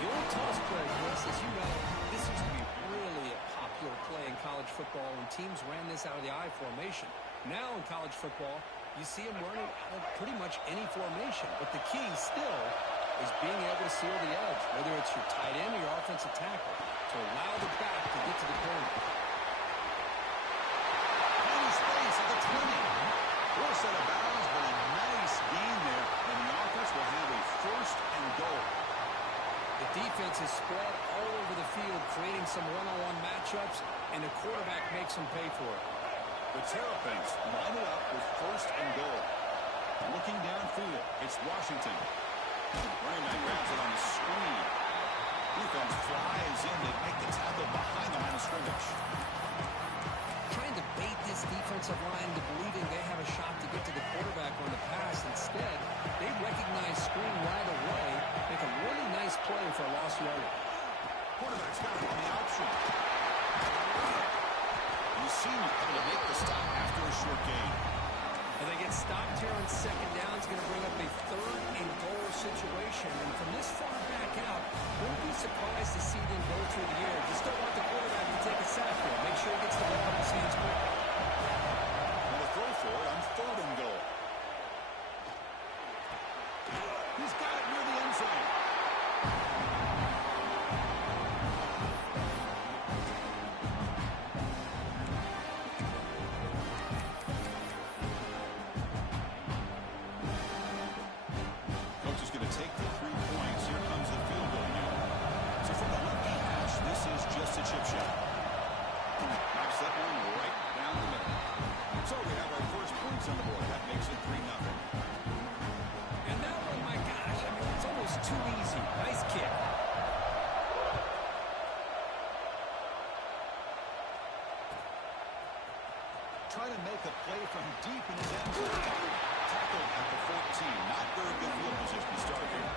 The old toss play, Chris, as you know, this used to be really a popular play in college football when teams ran this out of the I formation. Now in college football, you see them running out of pretty much any formation. But the key still is being able to seal the edge, whether it's your tight end or your offensive tackle, to allow the back to get to the corner. Plenty space at the 20. What a set of bounds, but a nice gain there. And the offense will have a first and goal. The defense is spread all over the field, creating some one-on-one matchups, and the quarterback makes them pay for it. The Terrapins line it up with first and goal. Looking downfield, it's Washington. Running back grabs it on the screen. Defense flies in. They make the tackle behind the line of scrimmage. Trying to bait this defensive line to believing they have a shot to get to the quarterback on the pass. Instead, they recognize screen right away, make a really nice play for a lost yardage. Quarterback's got it on the option. You see him able to make the stop after a short gain. And they get stopped here on second down. It's going to bring up a third and goal situation. And from this far back out, wouldn't be surprised to see them go through the air. Just don't want the quarterback to take a sack there. Make sure he gets the ball in his hands quick. And a throw for it on third and goal. He's got it near the end zone. Try to make a play from deep in his end zone. Tackled at the 14. Not very good field position to start here.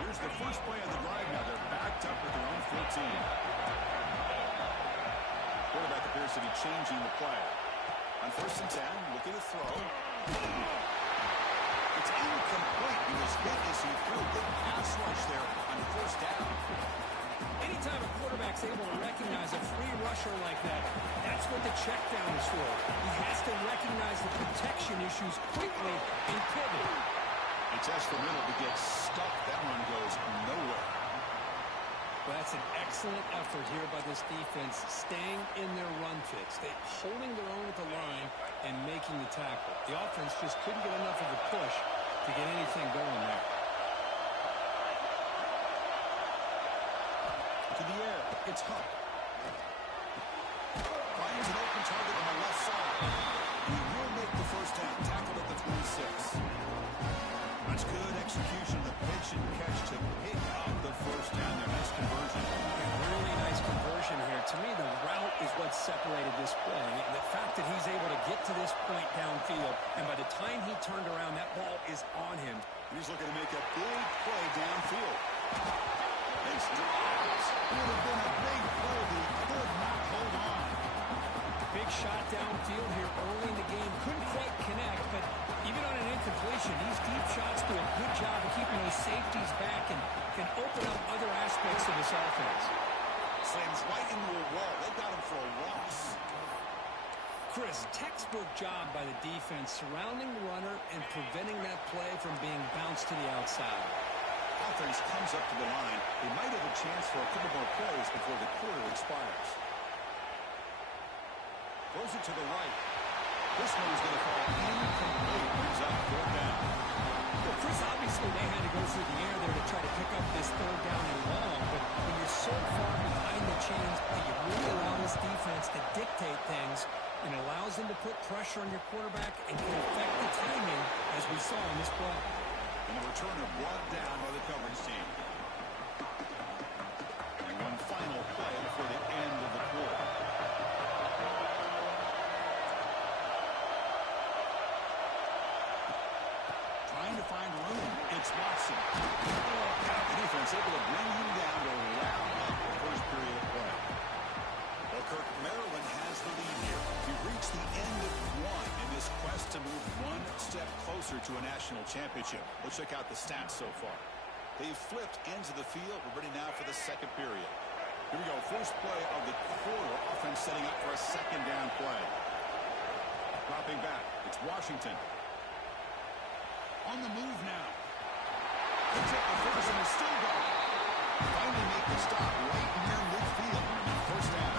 Here's the first play of the drive now. They're backed up at their own 14. Quarterback appears to be changing the play. On first and 10, looking to throw. It's incomplete. He was hit as he threw. Good pass rush there on first down. Anytime a quarterback's able to recognize a free rusher like that, that's what the check down is for. He has to recognize the protection issues quickly and pivot. It's Escomido to get stuck. That one goes nowhere. Well, that's an excellent effort here by this defense, staying in their run fits. They're holding their own at the line and making the tackle. The offense just couldn't get enough of a push to get anything going there. To the air, it's Hunt. Finds an open target on the left side. He will make the first down. Tackled at the 26. That's good execution of the pitch and catch to pick up the first down there. Nice conversion. Really nice conversion here. To me, the route is what separated this play. The fact that he's able to get to this point downfield, and by the time he turned around, that ball is on him. He's looking to make a big play downfield. It's dropped. It would have been a big play, but he could not hold on. Big shot downfield here early in the game. Couldn't quite connect, but even on an incompletion, these deep shots do a good job of keeping those safeties back and can open up other aspects of this offense. Slams right into a wall. They got him for a loss. Chris, textbook job by the defense surrounding the runner and preventing that play from being bounced to the outside. Offense comes up to the line. They might have a chance for a couple more plays before the quarter expires. Throws it to the right. This one's going to fall incomplete. Brings up third down. Well, Chris, obviously they had to go through the air there to try to pick up this third down and long, but when you're so far behind the chains, you really allow this defense to dictate things, and it allows them to put pressure on your quarterback and can affect the timing, as we saw in this play. And the returner brought down by the coverage team. And one final play before the end of the quarter. Trying to find room. It's Watson. The defense able to bring him down to round up the first period of play. Well, Kirk, Maryland has the lead here. We've reached the end of one in this quest to move one step closer to a national championship. Let's check out the stats so far. They've flipped ends of the field. We're ready now for the second period. Here we go. First play of the quarter. Offense setting up for a second down play. Dropping back. It's Washington. On the move now. Picks up the first and is still going. Finally make the stop right near midfield. First down.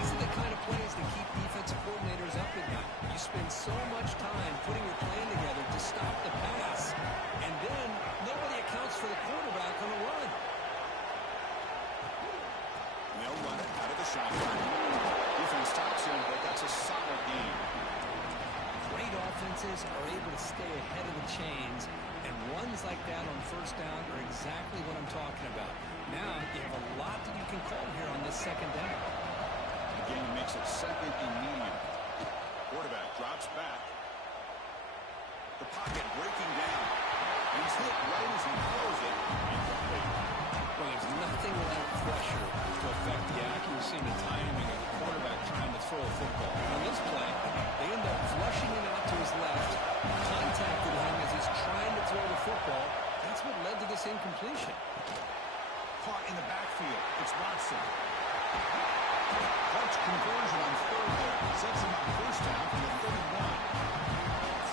These are the kind of plays that keep defensive coordinators up at night. You spend so much time putting your plan together to stop the pass, and then nobody accounts for the quarterback on the run. They'll run it out of the shotgun. Defense stops him, but that's a solid game. Great offenses are able to stay ahead of the chains, and runs like that on first down are exactly what I'm talking about. Now you have a lot that you can call here on this second down. Again, makes it second and medium. Quarterback drops back. The pocket breaking down. And he's hit right as he throws it. Incomplete. Well, there's nothing like pressure to affect the accuracy and the timing of the quarterback trying to throw a football. On this play, they end up flushing him out to his left, contacted him as he's trying to throw the football. That's what led to this incompletion. Caught in the backfield. It's Watson. Clutch conversion on third there. Sets him up first down for the 31.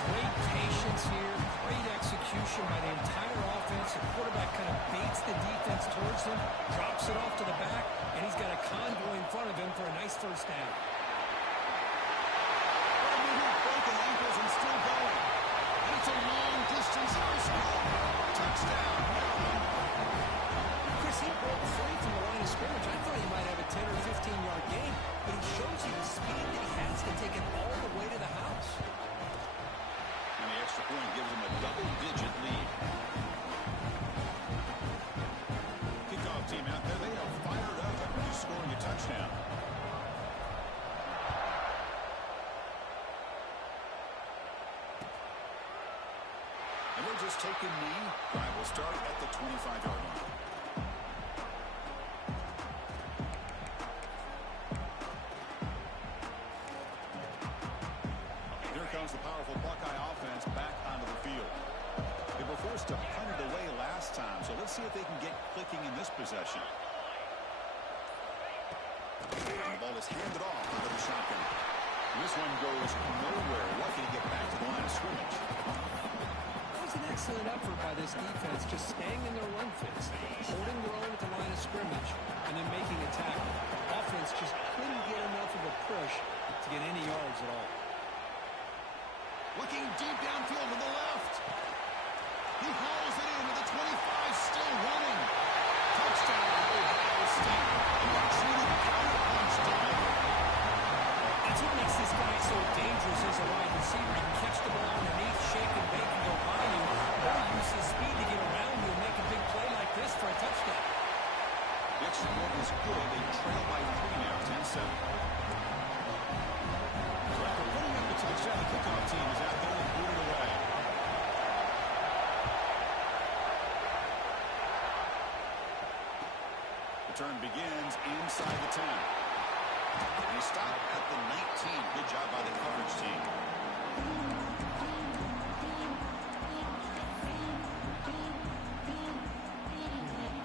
Great patience here. Great execution by the entire offense. The quarterback kind of baits the defense towards him, drops it off to the back, and he's got a convoy in front of him for a nice first down. Broken ankles and still going. And it's a long distance touchdown. Chris, he broke free from the line of scrimmage. I thought he might have a 10 or 15-yard gain, but he shows you the speed that he has to take it all the way to the house. And the extra point gives him a double-digit lead. Kickoff team out there. They are fired up after scoring a touchdown. And they'll just take a knee. Drive will start at the 25-yard line. The powerful Buckeye offense back onto the field. They were forced to punt it away last time, so let's see if they can get clicking in this possession. And the ball is handed off into the shotgun. This one goes nowhere. Lucky to get back to the line of scrimmage. That was an excellent effort by this defense, just staying in their run fits, holding their own at the line of scrimmage, and then making a tackle. The offense just couldn't get enough of a push to get any yards at all. Looking deep downfield to the left. He hauls it in with the 25, still running. Touchdown, Ohio State. True counterpunch delivery. That's what makes this guy so dangerous as a wide receiver. He can catch the ball underneath, shake and bake and go by you, or use his speed to get around you and make a big play like this for a touchdown. The extra point is good. They trail by 3 now, 10-7. To the shot, the kickoff team is out there and booted away. The turn begins inside the 10. And he stopped at the 19. Good job by the coverage team.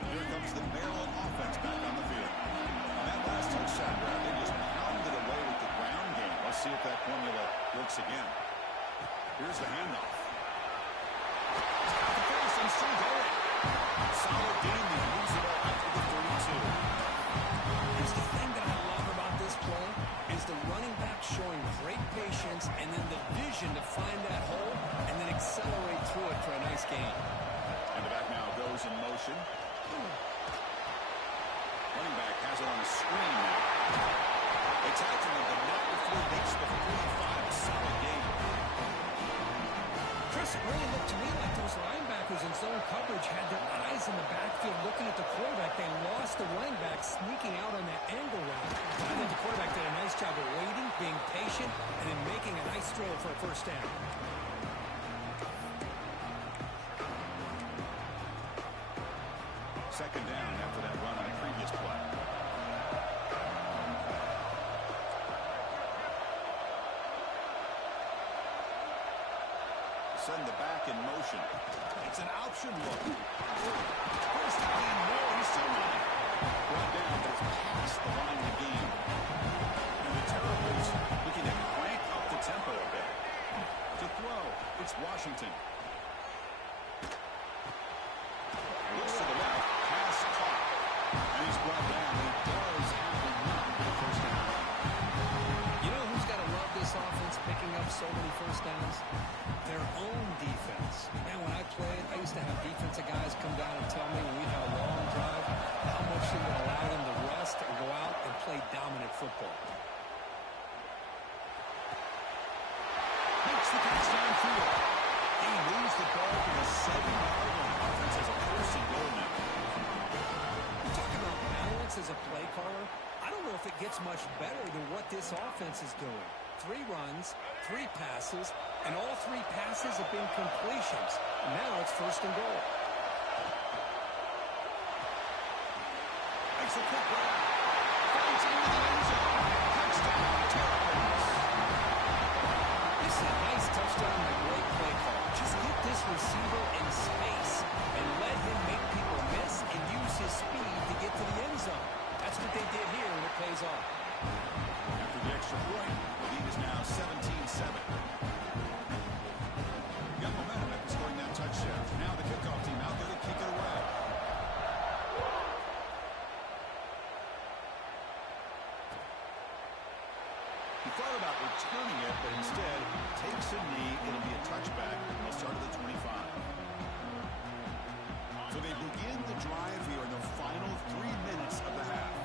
Here comes the Maryland offense back on the field. On that last touchdown drive, they just pounded away with the ground game. Let's see if that formula works again. Here's the handoff. Got the first and still going. Solid game. He moves it all out to the 32. Here's the thing that I love about this play is the running back showing great patience and then the vision to find that hole and then accelerate through it for a nice gain. And the back now goes in motion. Running back has it on a screen now. They tackle him, but not before he makes the 45. A solid game. Chris, it really looked to me like those linebackers in zone coverage had their eyes in the backfield looking at the quarterback. They lost the running back sneaking out on that angle route. I think the quarterback did a nice job of waiting, being patient, and then making a nice throw for a first down. Second down after that run on a previous play. Send the back in motion. It's an outside option look. First and more. He's still running. Brought down, but it's past the line of the game. And the Terrapins looking to crank up the tempo a bit. To throw, it's Washington. Looks to the left. Pass caught. And he's brought down. He does have enough for the first down. You know who's got to love this offense picking up so many first downs? Their own defense. Man, when I played, I used to have defensive guys come down and tell me when we had a long drive how much it would allow them to rest and go out and play dominant football. Makes the catch downfield. He moves the ball to the 7-yard line. Offense has a first and goal now. You're talking about balance as a play caller. I don't know if it gets much better than what this offense is doing. 3 runs, 3 passes, and all 3 passes have been completions. And now it's first and goal. Makes a quick grab. Finds into the end zone. Touchdown, Terrapins. This is a nice touchdown and a great play call. Just get this receiver in space and let him make people miss and use his speed to get to the end zone. That's what they did here, and it pays off. After the extra point, the lead is now 17-7. Got momentum after scoring that touchdown. Now the kickoff team out there to kick it away. He thought about returning it, but instead takes a knee. It'll be a touchback. They'll start at the 25. So they begin the drive here in the final 3 minutes of the half.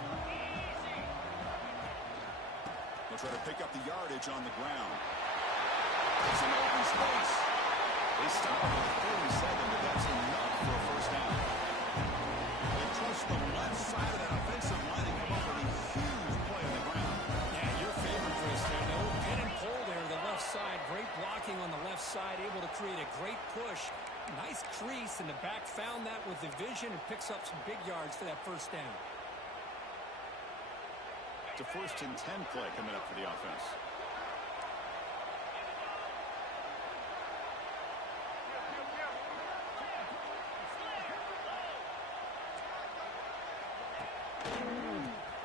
They'll try to pick up the yardage on the ground. It's an open space. They stop at 47, but that's enough for a first down. They trust the left side of that offensive line and come up with a huge play on the ground. Yeah, your favorite, Chris, there. No pin and pull there to the left side. Great blocking on the left side, able to create a great push. Nice crease, and the back found that with the vision and picks up some big yards for that first down. It's a 1st and 10 play coming up for the offense.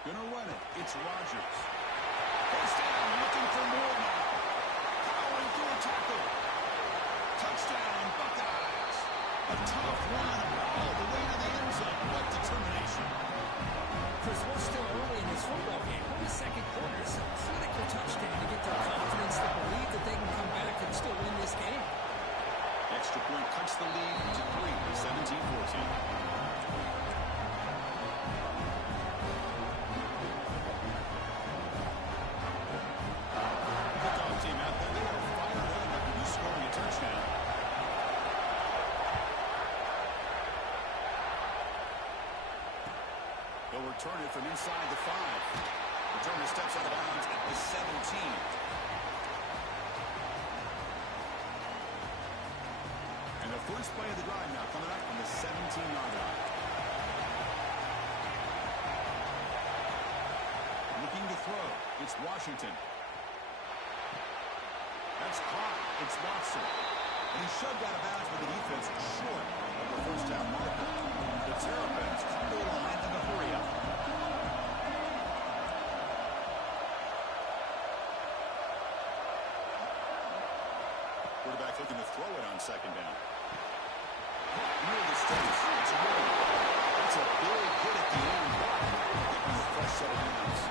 Gonna run it. It's Rodgers. First down, looking for more now. Powering through a tackle. Touchdown, Buckeyes. A tough run all the way to the end zone. What determination. Chris, we're still early in this football game. We're in the second quarter. It's a critical touchdown to get their confidence to believe that they can come back and still win this game. Extra point cuts the lead to 3, 17-14. Kickoff team out there. They are fired up after just scoring a touchdown. They'll return it from inside the 5. Returner steps out of bounds at the 17. And the first play of the drive now coming up on the 17-yard line. Looking to throw. It's Washington. That's caught. It's Watson. And he's shoved out of bounds with the defense short of the first down marker. The Terrapins come to the line in a hurry up. Quarterback looking to throw it on second down. Near the stakes. It's running. That's a big hit at the end. Getting a fresh set of downs.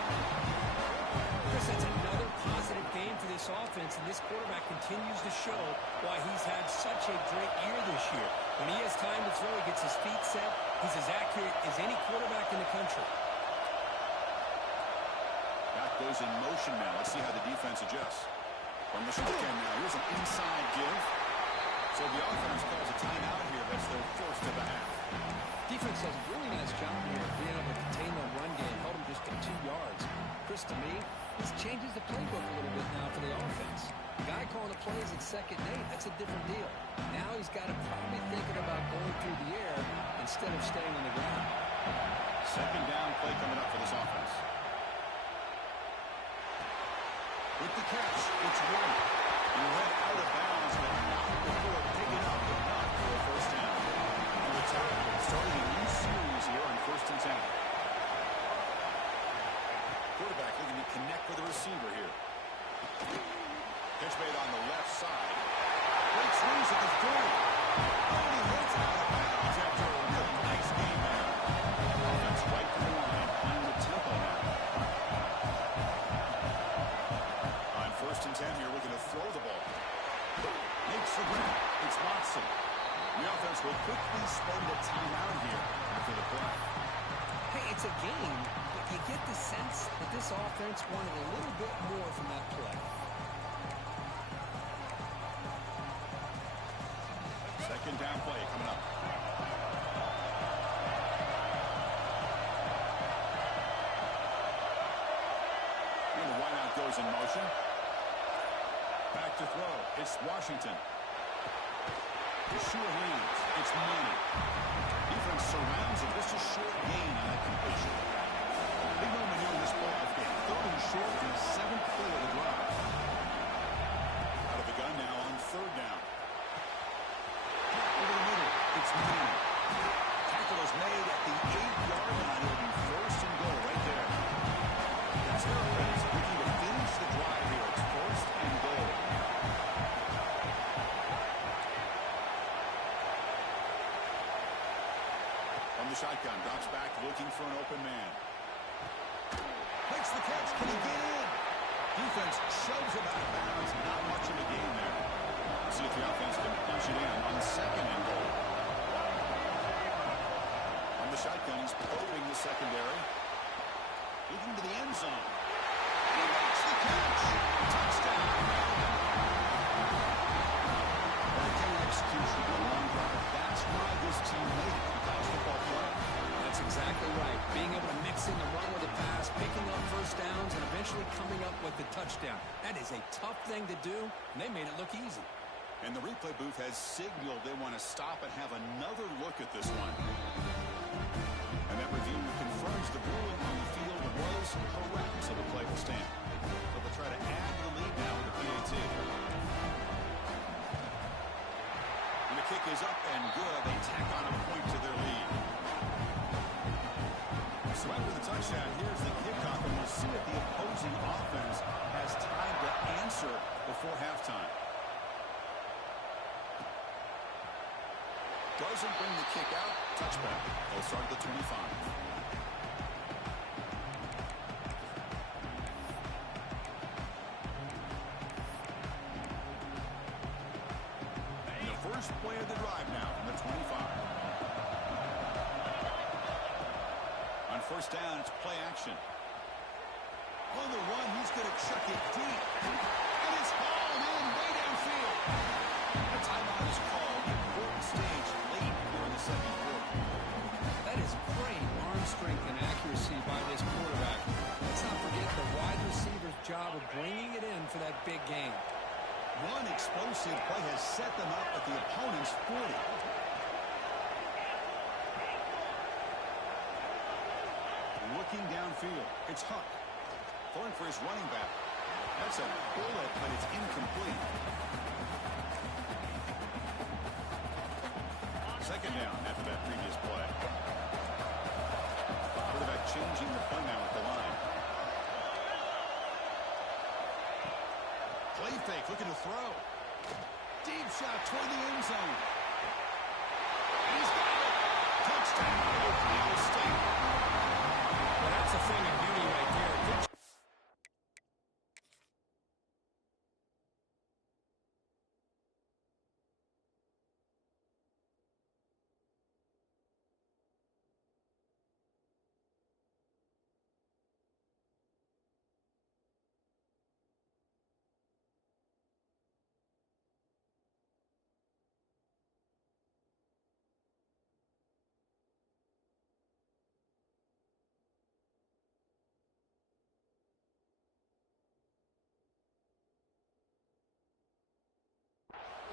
Chris, that's another positive game for this offense, and this quarterback continues to show why he's had such a great year this year. When he has time to throw, he gets his feet set. He's as accurate as any quarterback in the country. Back goes in motion now. Let's see how the defense adjusts. From the shotgun now, here's an inside give. So the offense calls a timeout here. That's their first of the half. Defense does a really nice job here of being able to contain the run game, held them just to 2 yards. Chris, to me, this changes the playbook a little bit now for the offense. The guy calling the plays at 2nd and 8, that's a different deal. Now he's got to probably thinking about going through the air instead of staying on the ground. Second down play coming up for this offense. With the catch, it's White. He went out of bounds, but not before picking up enough for a first down. The offense will quickly spend a timeout here after the play. Hey, it's a game, but you get the sense that this offense wanted a little bit more from that play. Second down play coming up. And the wideout goes in motion. Back to throw. It's Washington. The sure hands. It's Manning. Defense surrounds him. Just a short gain on that completion. Big moment here in this playoff game. Third and short in the 7th play of the drive. Out of the gun now on 3rd down. Over the middle. It's Manning. Tackle is made at the 8-yard line. It'll be 1st and goal right there. That's their offense looking to finish the drive here. It's 1st and goal. From the shotgun, drops back, looking for an open man. Makes the catch. Can he get in? Defense shoves him out of bounds. Not much of a gain there. See if the offense can punch it in on 2nd and goal. From the shotgun, he's probing the secondary. Looking to the end zone. He makes the catch. Touchdown. Okay execution of a long drive. That's why this team made it the college football play. That's exactly right. Being able to mix in the run with the pass, picking up first downs, and eventually coming up with the touchdown. That is a tough thing to do, and they made it look easy. And the replay booth has signaled they want to stop and have another look at this one. And that review confirms the ruling on the field was correct, so the play will stand. So they'll try to add the lead now with the PAT. And the kick is up and good. They tack on a point to their lead. So after the touchdown, here's the kickoff, and we'll see if the opposing offense has time to answer before halftime. Doesn't bring the kick out. Touchback. They'll start at the 25. The first play of the drive now from the 25. On 1st down, it's play action. On the run, he's going to chuck it deep. And it's hauled in way downfield. A timeout is called. Important stage late here in the 2nd quarter. That is great arm strength and accuracy by this quarterback. Let's not forget the wide receiver's job of bringing it in for that big game. One explosive play has set them up at the opponent's 40. Looking downfield, it's Huck. Throwing for his running back. That's a bullet, but it's incomplete. 2nd down after that previous play. Quarterback changing the play now at the line. Play fake, looking to throw. Deep shot toward the end zone. And he's got it. Touchdown, Ohio State. Well, that's a thing of beauty right there. Good.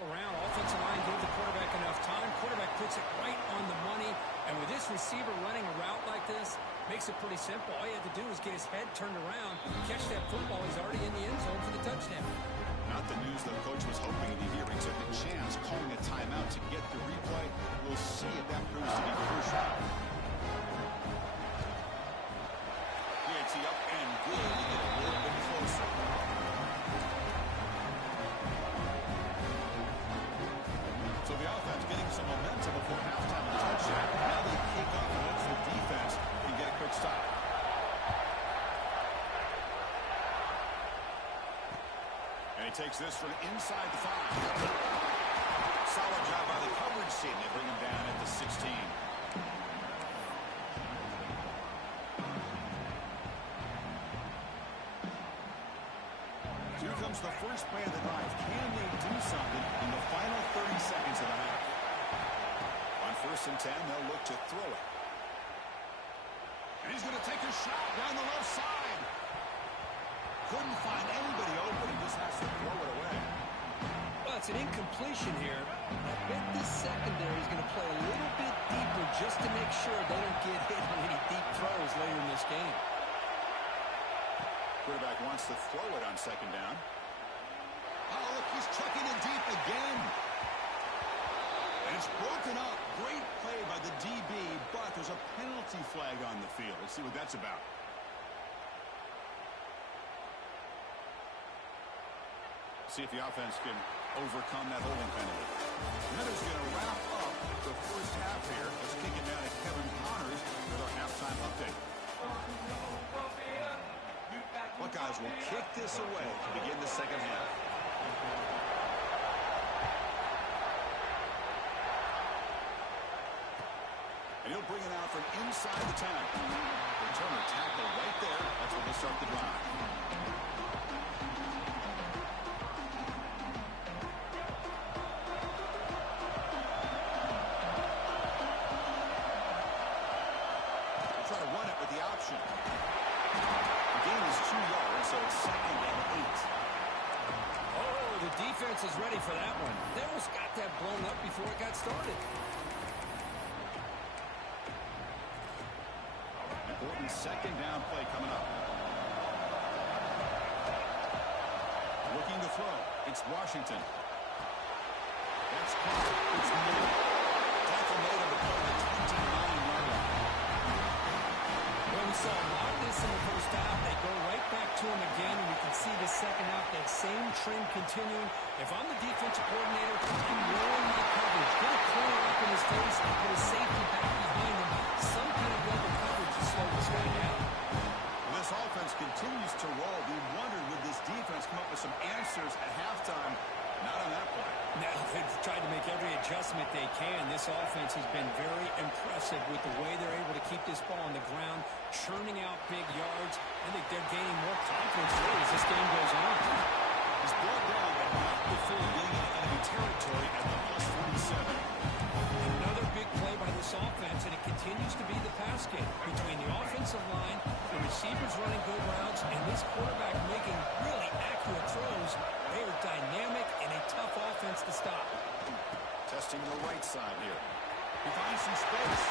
Around, offensive line gave the quarterback enough time. Quarterback puts it right on the money. And with this receiver running a route like this, makes it pretty simple. All you have to do is get his head turned around, catch that football. He's already in the end zone for the touchdown. Not the news the coach was hoping to hear. He took a chance calling a timeout to get the replay. We'll see if that proves to be crucial. PAT up and good to get a little bit closer. So the offense getting some momentum before halftime in the touchdown. Now they kick off and hope the defense can get a quick stop. And he takes this from inside the 5. Solid job by the coverage see it. They bring him down at the 16. Here comes the first play of the drive. Can they do something in the final 30 seconds of the half? On 1st and 10, they'll look to throw it. And he's going to take a shot down the left side. Couldn't find anybody open. He just has to throw it away. Well, it's an incompletion here. I bet this secondary is going to play a little bit deeper just to make sure they don't get hit on any deep throws later in this game. Quarterback wants to throw it on 2nd down. Oh, look, he's chucking it deep again. And it's broken up. Great play by the DB, but there's a penalty flag on the field. Let's see what that's about. See if the offense can overcome that holding penalty. And that is going to wrap up the first half here. Let's kick it down to Kevin Connors with our halftime update. Buckeyes will kick this away to begin the second half. And he'll bring it out from inside the 10. Returner tackle right there. That's where they start the drive. They'll try to run it with the option. The gain is 2 yards, so it's 2nd and 8. Oh, the defense is ready for that one. They almost got that blown up before it got started. Important 2nd down play coming up. Looking to throw. It's Washington. That's caught. It's made. Tackle made on the play at 29-yard line. Well, we saw a lot of this in the first half. They go right back to him again, and we can see the second half, that same trend continuing. If I'm the defensive coordinator, I'm rolling my coverage. Get a corner up in his face and put a safety back behind him. Some kind of double coverage to slow this guy down. Well, this offense continues to roll. We wondered, would this defense come up with some answers at halftime? Not on that play. Now, they've tried to make every adjustment they can. This offense has been very impressive with the way they're able to keep this ball on the ground, churning out big yards. I think they're gaining more confidence really as this game goes on. He's brought down but not before getting into enemy territory at the +47. Another big play by this offense, and it continues to be the pass game between the offensive line, the receivers running good routes, and this quarterback making really accurate throws. They are dynamic and a tough offense to stop. Testing the right side here. He finds some space.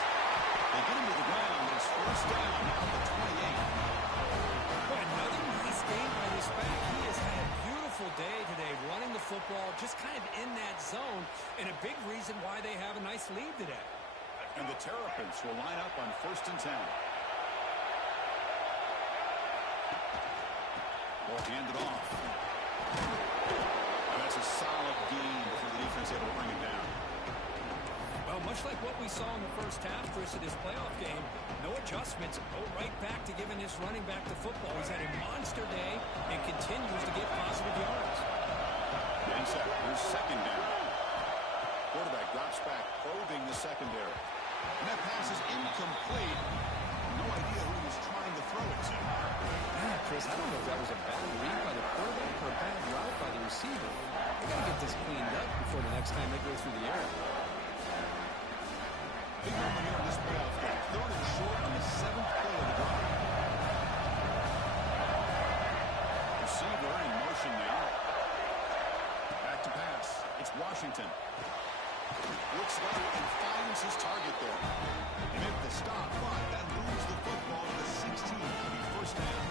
They get him to the ground. It's 1st down now at the 28. Boy, another nice game by this back. He has had a beautiful day today running the football, just kind of in that zone, and a big reason why they have a nice lead today. And the Terrapins will line up on 1st and 10. Ball handed off. And that's a solid gain before the defense able to bring it down. Well, much like what we saw in the first half, Chris, of this playoff game, no adjustments, go right back to giving this running back the football. He's had a monster day and continues to get positive yards. Getting set. Here's 2nd down. Quarterback drops back, probing the secondary. And that pass is incomplete. No idea who he was trying to throw it to. Yeah, Chris, I don't know if that was a bad read by the quarterback or a bad route by the receiver. They got to get this cleaned up before the next time they go through the air. Big moment here in this playoff game. 3rd and short on the 7th play of the drive. Receiver in motion now. Back to pass. It's Washington. Looks left and finds his target there. He made the stop, but that moves the football to the 16. That'll be 1st down.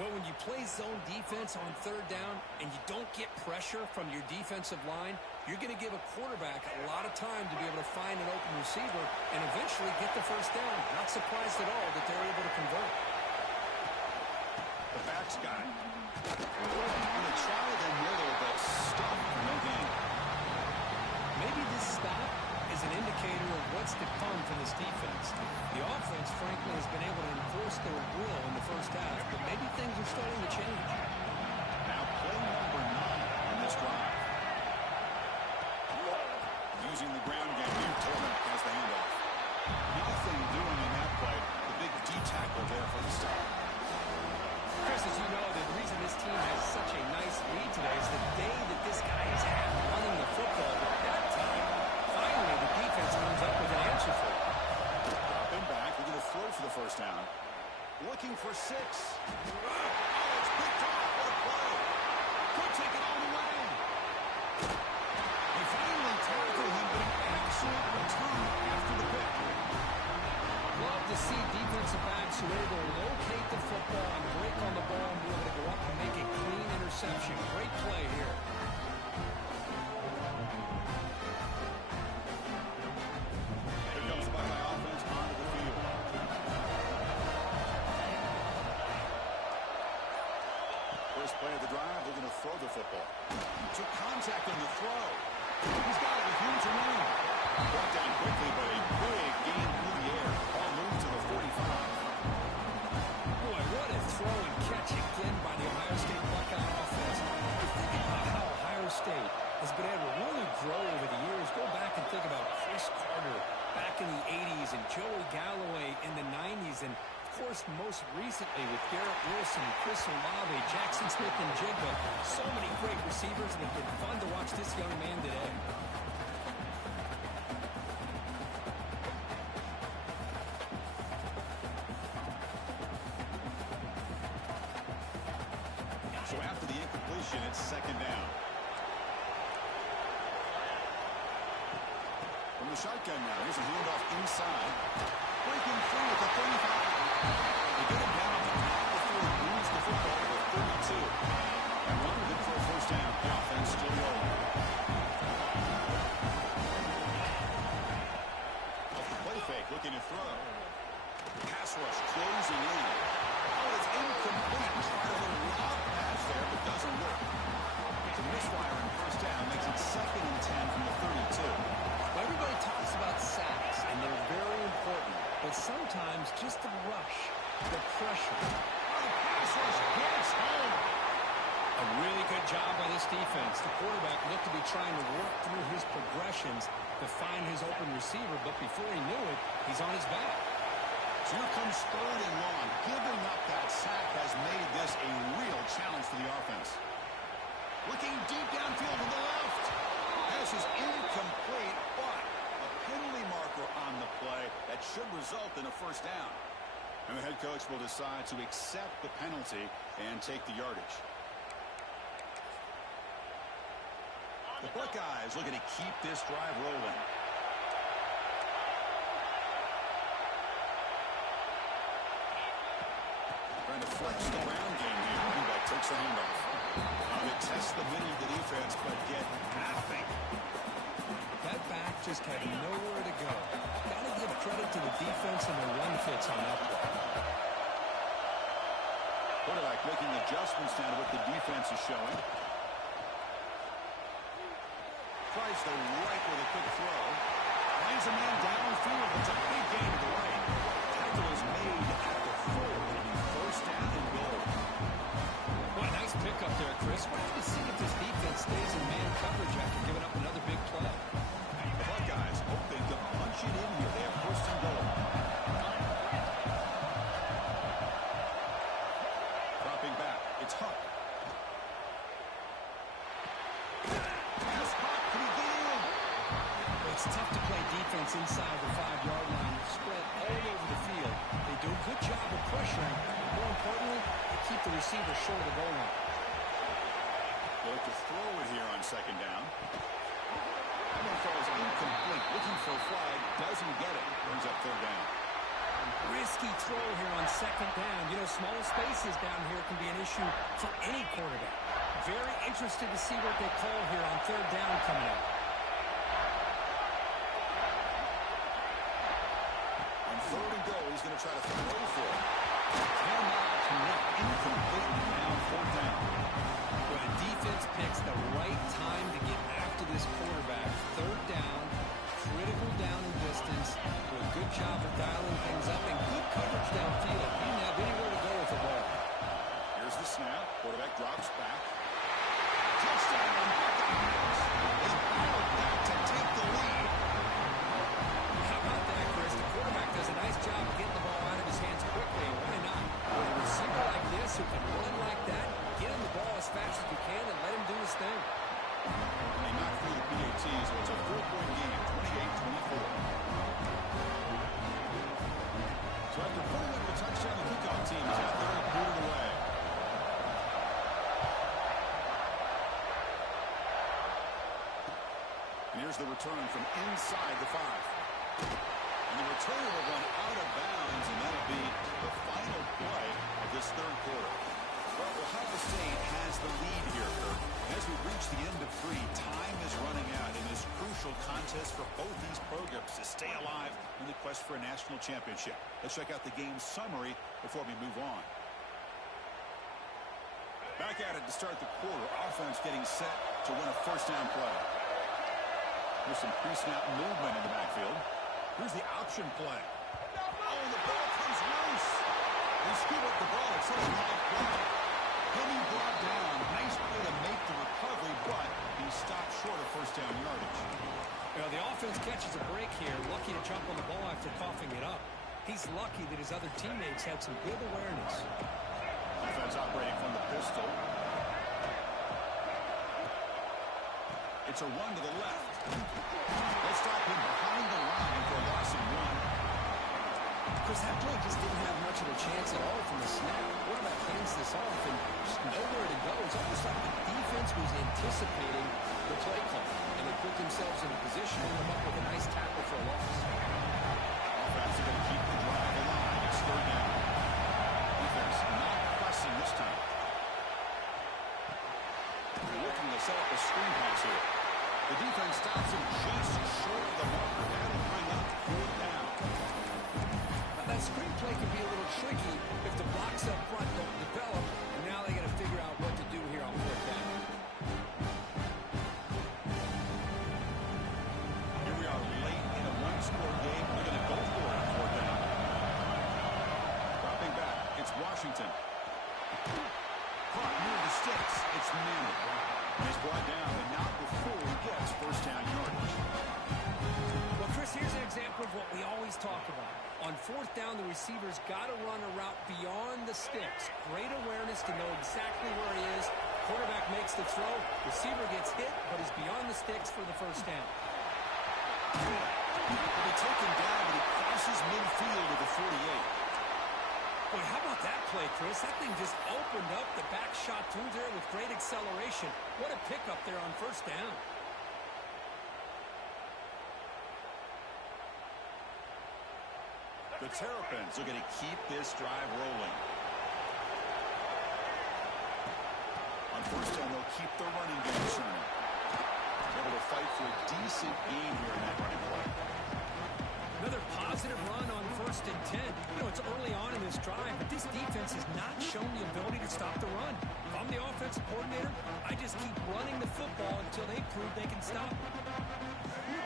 Well, when you play zone defense on 3rd down and you don't get pressure from your defensive line, you're going to give a quarterback a lot of time to be able to find an open receiver and eventually get the 1st down. Not surprised at all that they're able to convert. The back's got it. And they try the middle, but stop for no gain. Maybe this stop is an indicator of what's to come for this defense. The offense, frankly, has been able to enforce their will in the first half, but maybe things are starting to change. Now play number 9 on this drive. Using the ground game. 6. Oh, it's picked off. What a play. Could take it all the way. They finally tackle him, but an excellent return after the pick. Love to see defensive backs who are able to locate the football and break on the ball and be able to go up and make a clean interception. Great play here. Here comes the Buckeye offense onto the field. First play of the drive, they're going to throw the football. He took contact on the throw. He's got it with room to run. Brought down quickly, but a big gain through the air. Ball moved to the 45. Boy, what a throw and catch again by the Ohio State Buckeye offense. You think about how Ohio State has been able to really grow over the years. Go back and think about Chris Carter back in the 80s and Joey Galloway in the 90s. And, of course, most recently with Garrett Wilson, Chris Olave, Jackson Smith, and Jigba. So many great receivers, and it's been fun to watch this young man today. So after the incompletion, it's second down. From the shotgun now, here's a handoff inside. Breaking through at the 35. They get him down to the top before he moves the football to the 32. And run good for a first down. The offense still rolling. Off the play fake, looking to throw. Pass rush closing in. Oh, it's incomplete. Tried a little lob pass there, but doesn't work. It's a misfire on first down. Makes it second and 10 from the 32. Well, everybody talks about sacks, and they're very important. But sometimes just the rush, the pressure. Oh, the pass rush gets home. A really good job by this defense. The quarterback looked to be trying to work through his progressions to find his open receiver, but before he knew it, he's on his back. So here comes third and long. Giving up that sack has made this a real challenge for the offense. Looking deep downfield to the left. Pass is incomplete, but a penalty marker on the play that should result in a first down. And the head coach will decide to accept the penalty and take the yardage. The Buckeyes looking to keep this drive rolling. Trying to flex the ground game here. Running back takes the handoff. They test the middle of the defense, but get nothing. That back just had nowhere to go. Got to give credit to the defense and the run fits on that play. Quarterback making adjustments now to what the defense is showing. Tries the right with a quick throw. Finds a man downfield. It's a big gain to the right. Tackle is made at the 4. First down and goal. What a nice pickup there, Chris. We'll have to see if this defense stays in man coverage after giving up another big play. The Buckeyes hoping to punch it in here. They have first and goal. Dropping back. It's Huck. Pass Huck. Can he get in? It's tough to play defense inside the 5-yard line. Spread all over the field. They do a good job of pressuring. More importantly, they keep the receiver short of the goal line. They look to throw it here on second down. That one falls incomplete. Looking for a flag. Doesn't get it. Brings up third down. Risky throw here on second down. You know, small spaces down here can be an issue for any quarterback. Very interested to see what they call here on third down coming up. On third and goal, he's going to try to throw for it. Cannot connect. Incomplete. Now fourth down. Well, the defense picks the right time to get after this quarterback. Third down, critical down and distance. Do a good job of dialing things up and good coverage downfield. He didn't have anywhere to go with the ball. Here's the snap. Quarterback drops back. Touchdown. Buckeyes. They battled back to take the lead. How about that, Chris? The quarterback does a nice job of getting the ball out of his hands quickly, and why not? With a receiver like this who can run like that, get him the ball as fast as you can and let him do his thing. They knocked through the PAT, so it's a 4-point game, 28-24. Here's the return from inside the 5. And the return will run out of bounds, and that'll be the final play of this third quarter. Well, Ohio State has the lead here, Kirk. As we reach the end of 3, time is running out in this crucial contest for both these programs to stay alive in the quest for a national championship. Let's check out the game summary before we move on. Back at it to start the quarter. Offense getting set to win a first down play. There's some pre-snap movement in the backfield. Here's the option play. Oh, and the ball comes loose. They scoop up the ball at such a high play. He'll be brought down. Nice play to make the recovery, but he stopped short of first down yardage. Well, the offense catches a break here. Lucky to jump on the ball after coughing it up. He's lucky that his other teammates had some good awareness. Defense operating from the pistol. It's a run to the left. They stop him behind the line for a loss of 1. Chris, that play just didn't have much of a chance at all from the snap. Quarterback hands this off and just nowhere to go. It's almost like the defense was anticipating the play call, and they put themselves in a position to come up with a nice tackle for a loss. Offense are going to keep the drive alive. It's third down. Defense not pressing this time. They're looking to set up a screen pass here. The defense stops him just short of the marker. That'll bring up fourth down. That screen play can be a little tricky if the blocks up front don't develop, and now they got to figure out what to do here on fourth down. Here we are late in a one-score game. They're going to go for it on fourth down. Dropping back, it's Washington. Caught near the sticks. It's Manning. And he's brought down, but not before he gets first down yardage. Well, Chris, here's an example of what we always talk about. On fourth down, the receiver's got to run a route beyond the sticks. Great awareness to know exactly where he is. Quarterback makes the throw. Receiver gets hit, but he's beyond the sticks for the first down. He'll be taken down, but he crosses midfield with the 48. Boy, how about that play, Chris? That thing just opened up. The back shot through there with great acceleration. What a pickup there on first down. The Terrapins are going to keep this drive rolling. On first down, they'll keep the running game turning. Able to fight for a decent gain here in that running play. Another positive run on 1st and 10. You know, it's early on in this drive, but this defense has not shown the ability to stop the run. If I'm the offensive coordinator, I just keep running the football until they prove they can stop.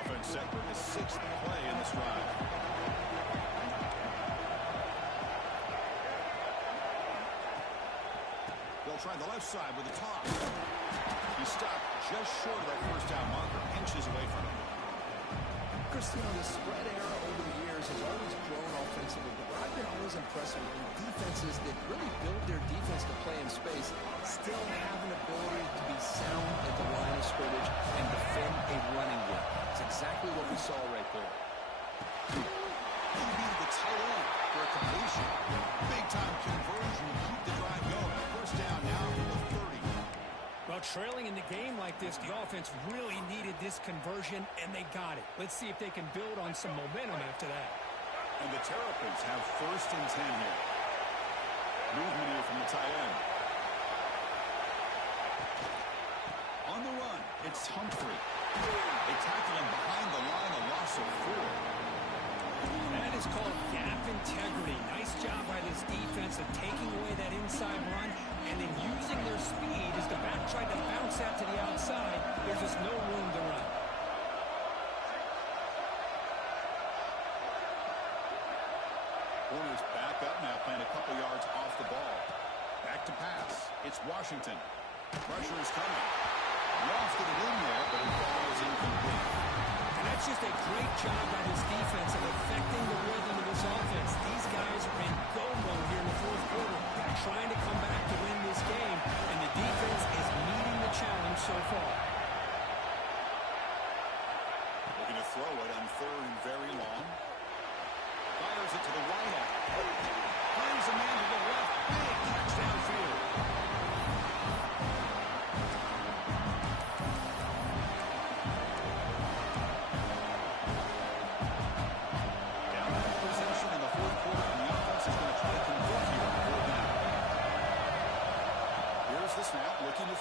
Offense set for the 6th play in this drive. They'll try the left side with the toss. He stopped just short of that first down marker, inches away from it. Chris, you know, the spread era over the years has always grown offensively, but I've been always impressed with defenses that really build their defense to play in space, still have an ability to be sound at the line of scrimmage and defend a running game. It's exactly what we saw right there. Maybe the tight end for a completion. Big-time conversion to keep the drive going. First down now from the 30. Well, trailing in the game like this, the offense really needed this conversion, and they got it. Let's see if they can build on some momentum after that. And the Terrapins have first and 10 here. Movement here from the tight end. On the run, it's Humphrey. They tackle him behind the line, a loss of 4. That is called gap integrity. Nice job by this defense of taking away that inside run and then using their speed as the back tried to bounce out to the outside. There's just no room to run. Corners back up now, playing a couple yards off the ball. Back to pass. It's Washington. Pressure is coming. Lofted it in there, but it falls incomplete. And that's just a great job by this defense of affecting the rhythm of this offense. These guys are in go mode here in the fourth quarter, trying to come back to win this game, and the defense is meeting the challenge so far. Looking to throw it on third and very long. Fires it to the right end. Finds a man to the left. Big catch downfield.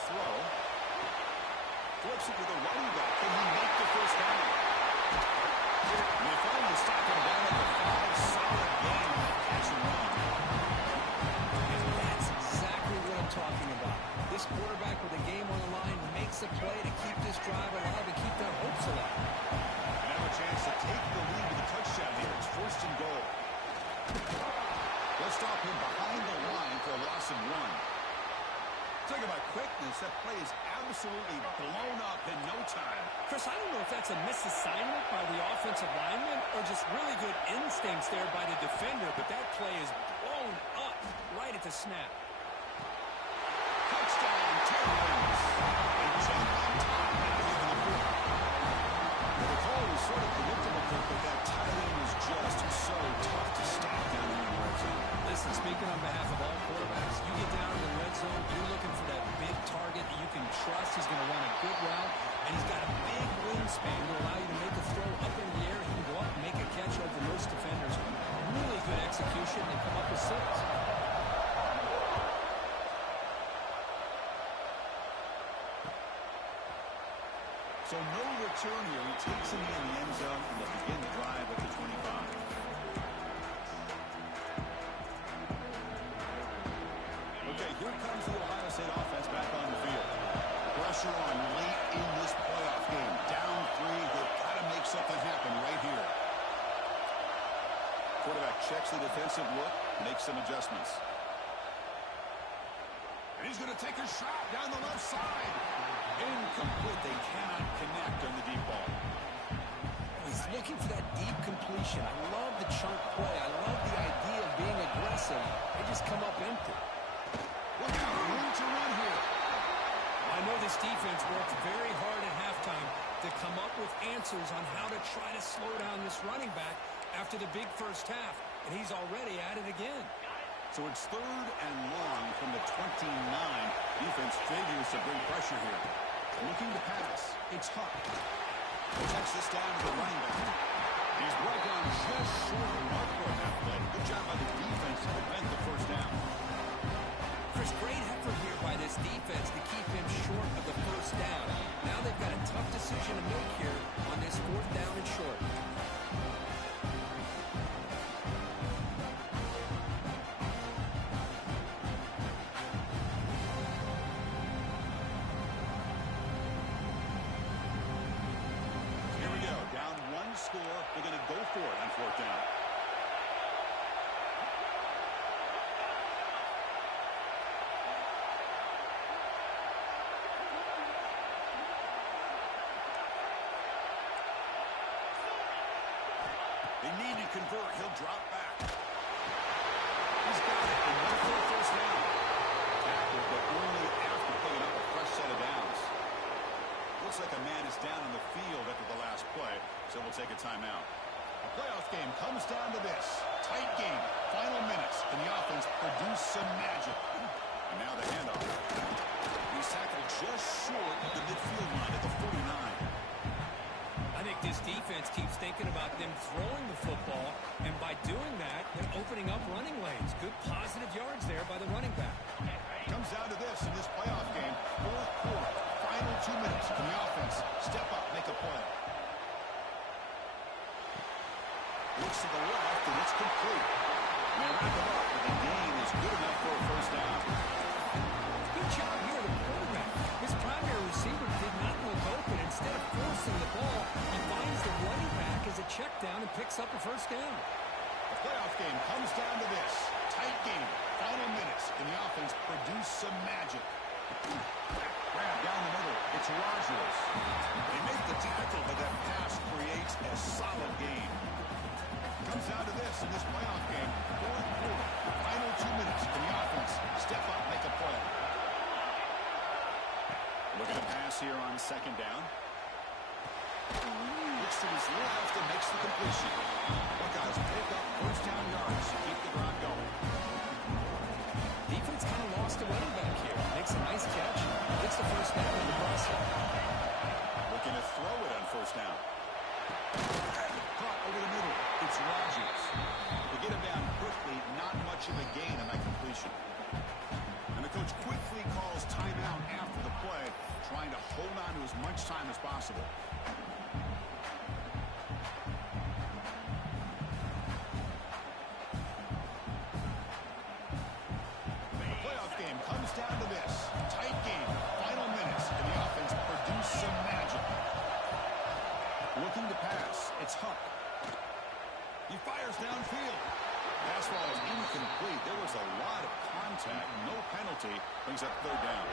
throw. Flips it to the running back. Can he make the first down? And they finally stop him down at the 5. Solid gain on that catch and run. And that's exactly what I'm talking about. This quarterback with a game on the line makes a play to keep this drive alive and keep their hopes alive. And have a chance to take the lead with a touchdown here. It's 1st and goal. They'll stop him behind the line for a loss of 1. Talking about quickness, that play is absolutely blown up in no time. Chris, I don't know if that's a misassignment by the offensive lineman or just really good instincts there by the defender, but that play is blown up right at the snap. Touchdown, Terrence. They jump on top now here in the 4th. The call was sort of predictable, but that tight end was just so tough to stop down there in the red zone. Listen, speaking on behalf of all quarterbacks, you get down in the red zone, you're looking for that big target that you can trust. He's going to run a good route, and he's got a big wingspan to allow you to make a throw up in the air. He can go up and make a catch over most defenders. Really good execution. They come up with 6. So no return here. He takes him in the end zone, and they'll begin the drive at the 25. Okay, here comes the Ohio State offense back on the field. Pressure on late in this playoff game. Down 3. They've got to make something happen right here. Quarterback checks the defensive look, makes some adjustments. And he's going to take a shot down the left side. Incomplete. They cannot connect on the deep ball. He's looking for that deep completion. I love the chunk play. I love the idea of being aggressive. They just come up empty. Look out, room to run here. I know this defense worked very hard at halftime to come up with answers on how to try to slow down this running back after the big first half, and he's already at it again. So it's 3rd and long from the 29. Defense figures to bring pressure here. Looking to pass. It's Huck. Checks this down to the running back. He's brought down just short of mark on that play. Good job by the defense to prevent the first down. Chris, great effort here by this defense to keep him short of the first down. Now they've got a tough decision to make here on this 4th down and short. Here we go. Down 1 score. They're going to go for it on 4th down. They need to convert. He'll drop back. He's got it. And one for the first down. Tackle, but only after picking up a fresh set of downs. Looks like a man is down in the field after the last play, so we'll take a timeout. A playoff game comes down to this. Tight game. Final minutes. Can the offense produce some magic? And now the handoff. He's tackled just short of the midfield line at the 49. I think this defense keeps thinking about them throwing the football, and by doing that, they're opening up running lanes. Good positive yards there by the running back. Comes down to this in this playoff game. 4th quarter. Final 2 minutes. Can the offense step up, make a play? Looks to the left, and it's complete. And they wrap it up, but the gain is good enough for a first down. Good job here, the quarterback. His primary receiver did not look open. Instead of forcing the ball, he finds the running back as a check down and picks up a first down. The playoff game comes down to this. Tight game. Final minutes. Can the offense produce some magic? Grab down the middle. It's Rogers. They make the tackle, but that pass creates a solid gain. Comes down to this in this playoff game. 4th quarter. Final 2 minutes. Can the offense step up, make a play? Looking to pass here on 2nd down. Looks to his left and makes the completion. Buckeyes pick up first down yards to keep the drive going. Defense kind of lost a running back here. Makes a nice catch. Gets the first down in the process. Looking to throw it on first down. Caught over the middle. It's Rogers. They get him down quickly. Not much of a gain on that completion. And the The coach quickly calls timeout after the play, trying to hold on to as much time as possible. The playoff game comes down to this. Tight game, final minutes, and the offense produced some magic. Looking to pass, it's Huck. He fires downfield. Fastball is incomplete. There was a lot of contact. No penalty. Brings up third down.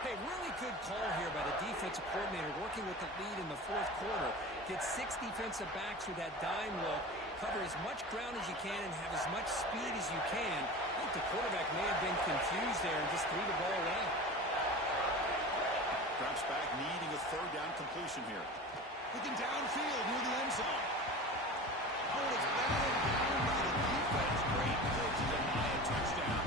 Hey, really good call here by the defensive coordinator working with the lead in the fourth quarter. Get 6 defensive backs with that dime look. Cover as much ground as you can and have as much speed as you can. I think the quarterback may have been confused there and just threw the ball away. Drops back, needing a third down completion here. Looking downfield near the end zone. Oh, it's batted down by the defense. Great play to deny a touchdown.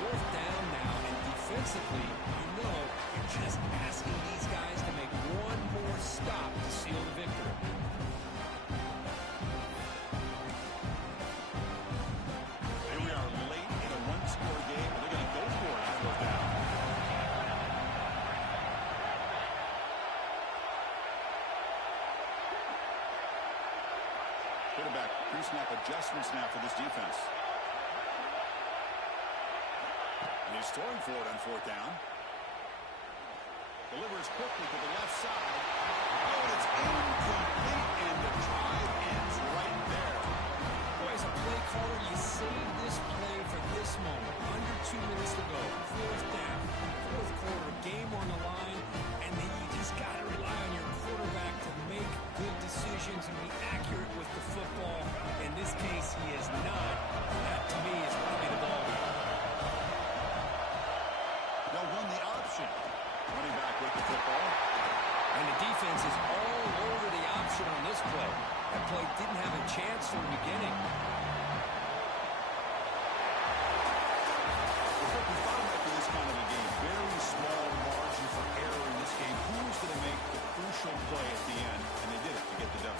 Fourth down now, and defensively, you know, you're just asking these guys to make one more stop to seal the victory. Here we are late in a one-score game, and they're going to go for it on fourth down. Quarterback pre-snap adjustments now for this defense. And he's throwing for it on fourth down. Delivers quickly to the left side. Oh, and it's incomplete, and the drive ends right there. Boy, as a play caller, you save this play for this moment. Under 2 minutes to go. Fourth down, fourth quarter, game on the line, and then you just got to rely on your quarterback to make good decisions and be accurate with the football. In this case, he is not. That, to me, is probably the ball game. They'll run the option. Running back with the football. And the defense is all over the option on this play. That play didn't have a chance from the beginning. After this kind of a game, very small margin for error in this game. Who's going to make the crucial play at the end? And they did it to get the W.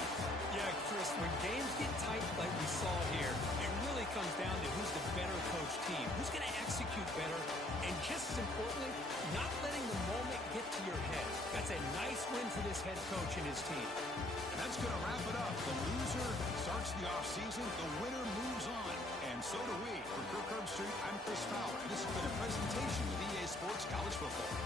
Yeah, Chris, when games get tight like we saw here, it really comes down to who's the better coached team. Who's going to execute better? And just as importantly, not letting the moment get to your head. That's a nice win for this head coach and his team. And that's going to wrap it up. The loser starts the offseason. The winner moves on. And so do we. For Kirk Herbstreit, I'm Chris Fowler. And this has been a presentation of EA Sports College Football.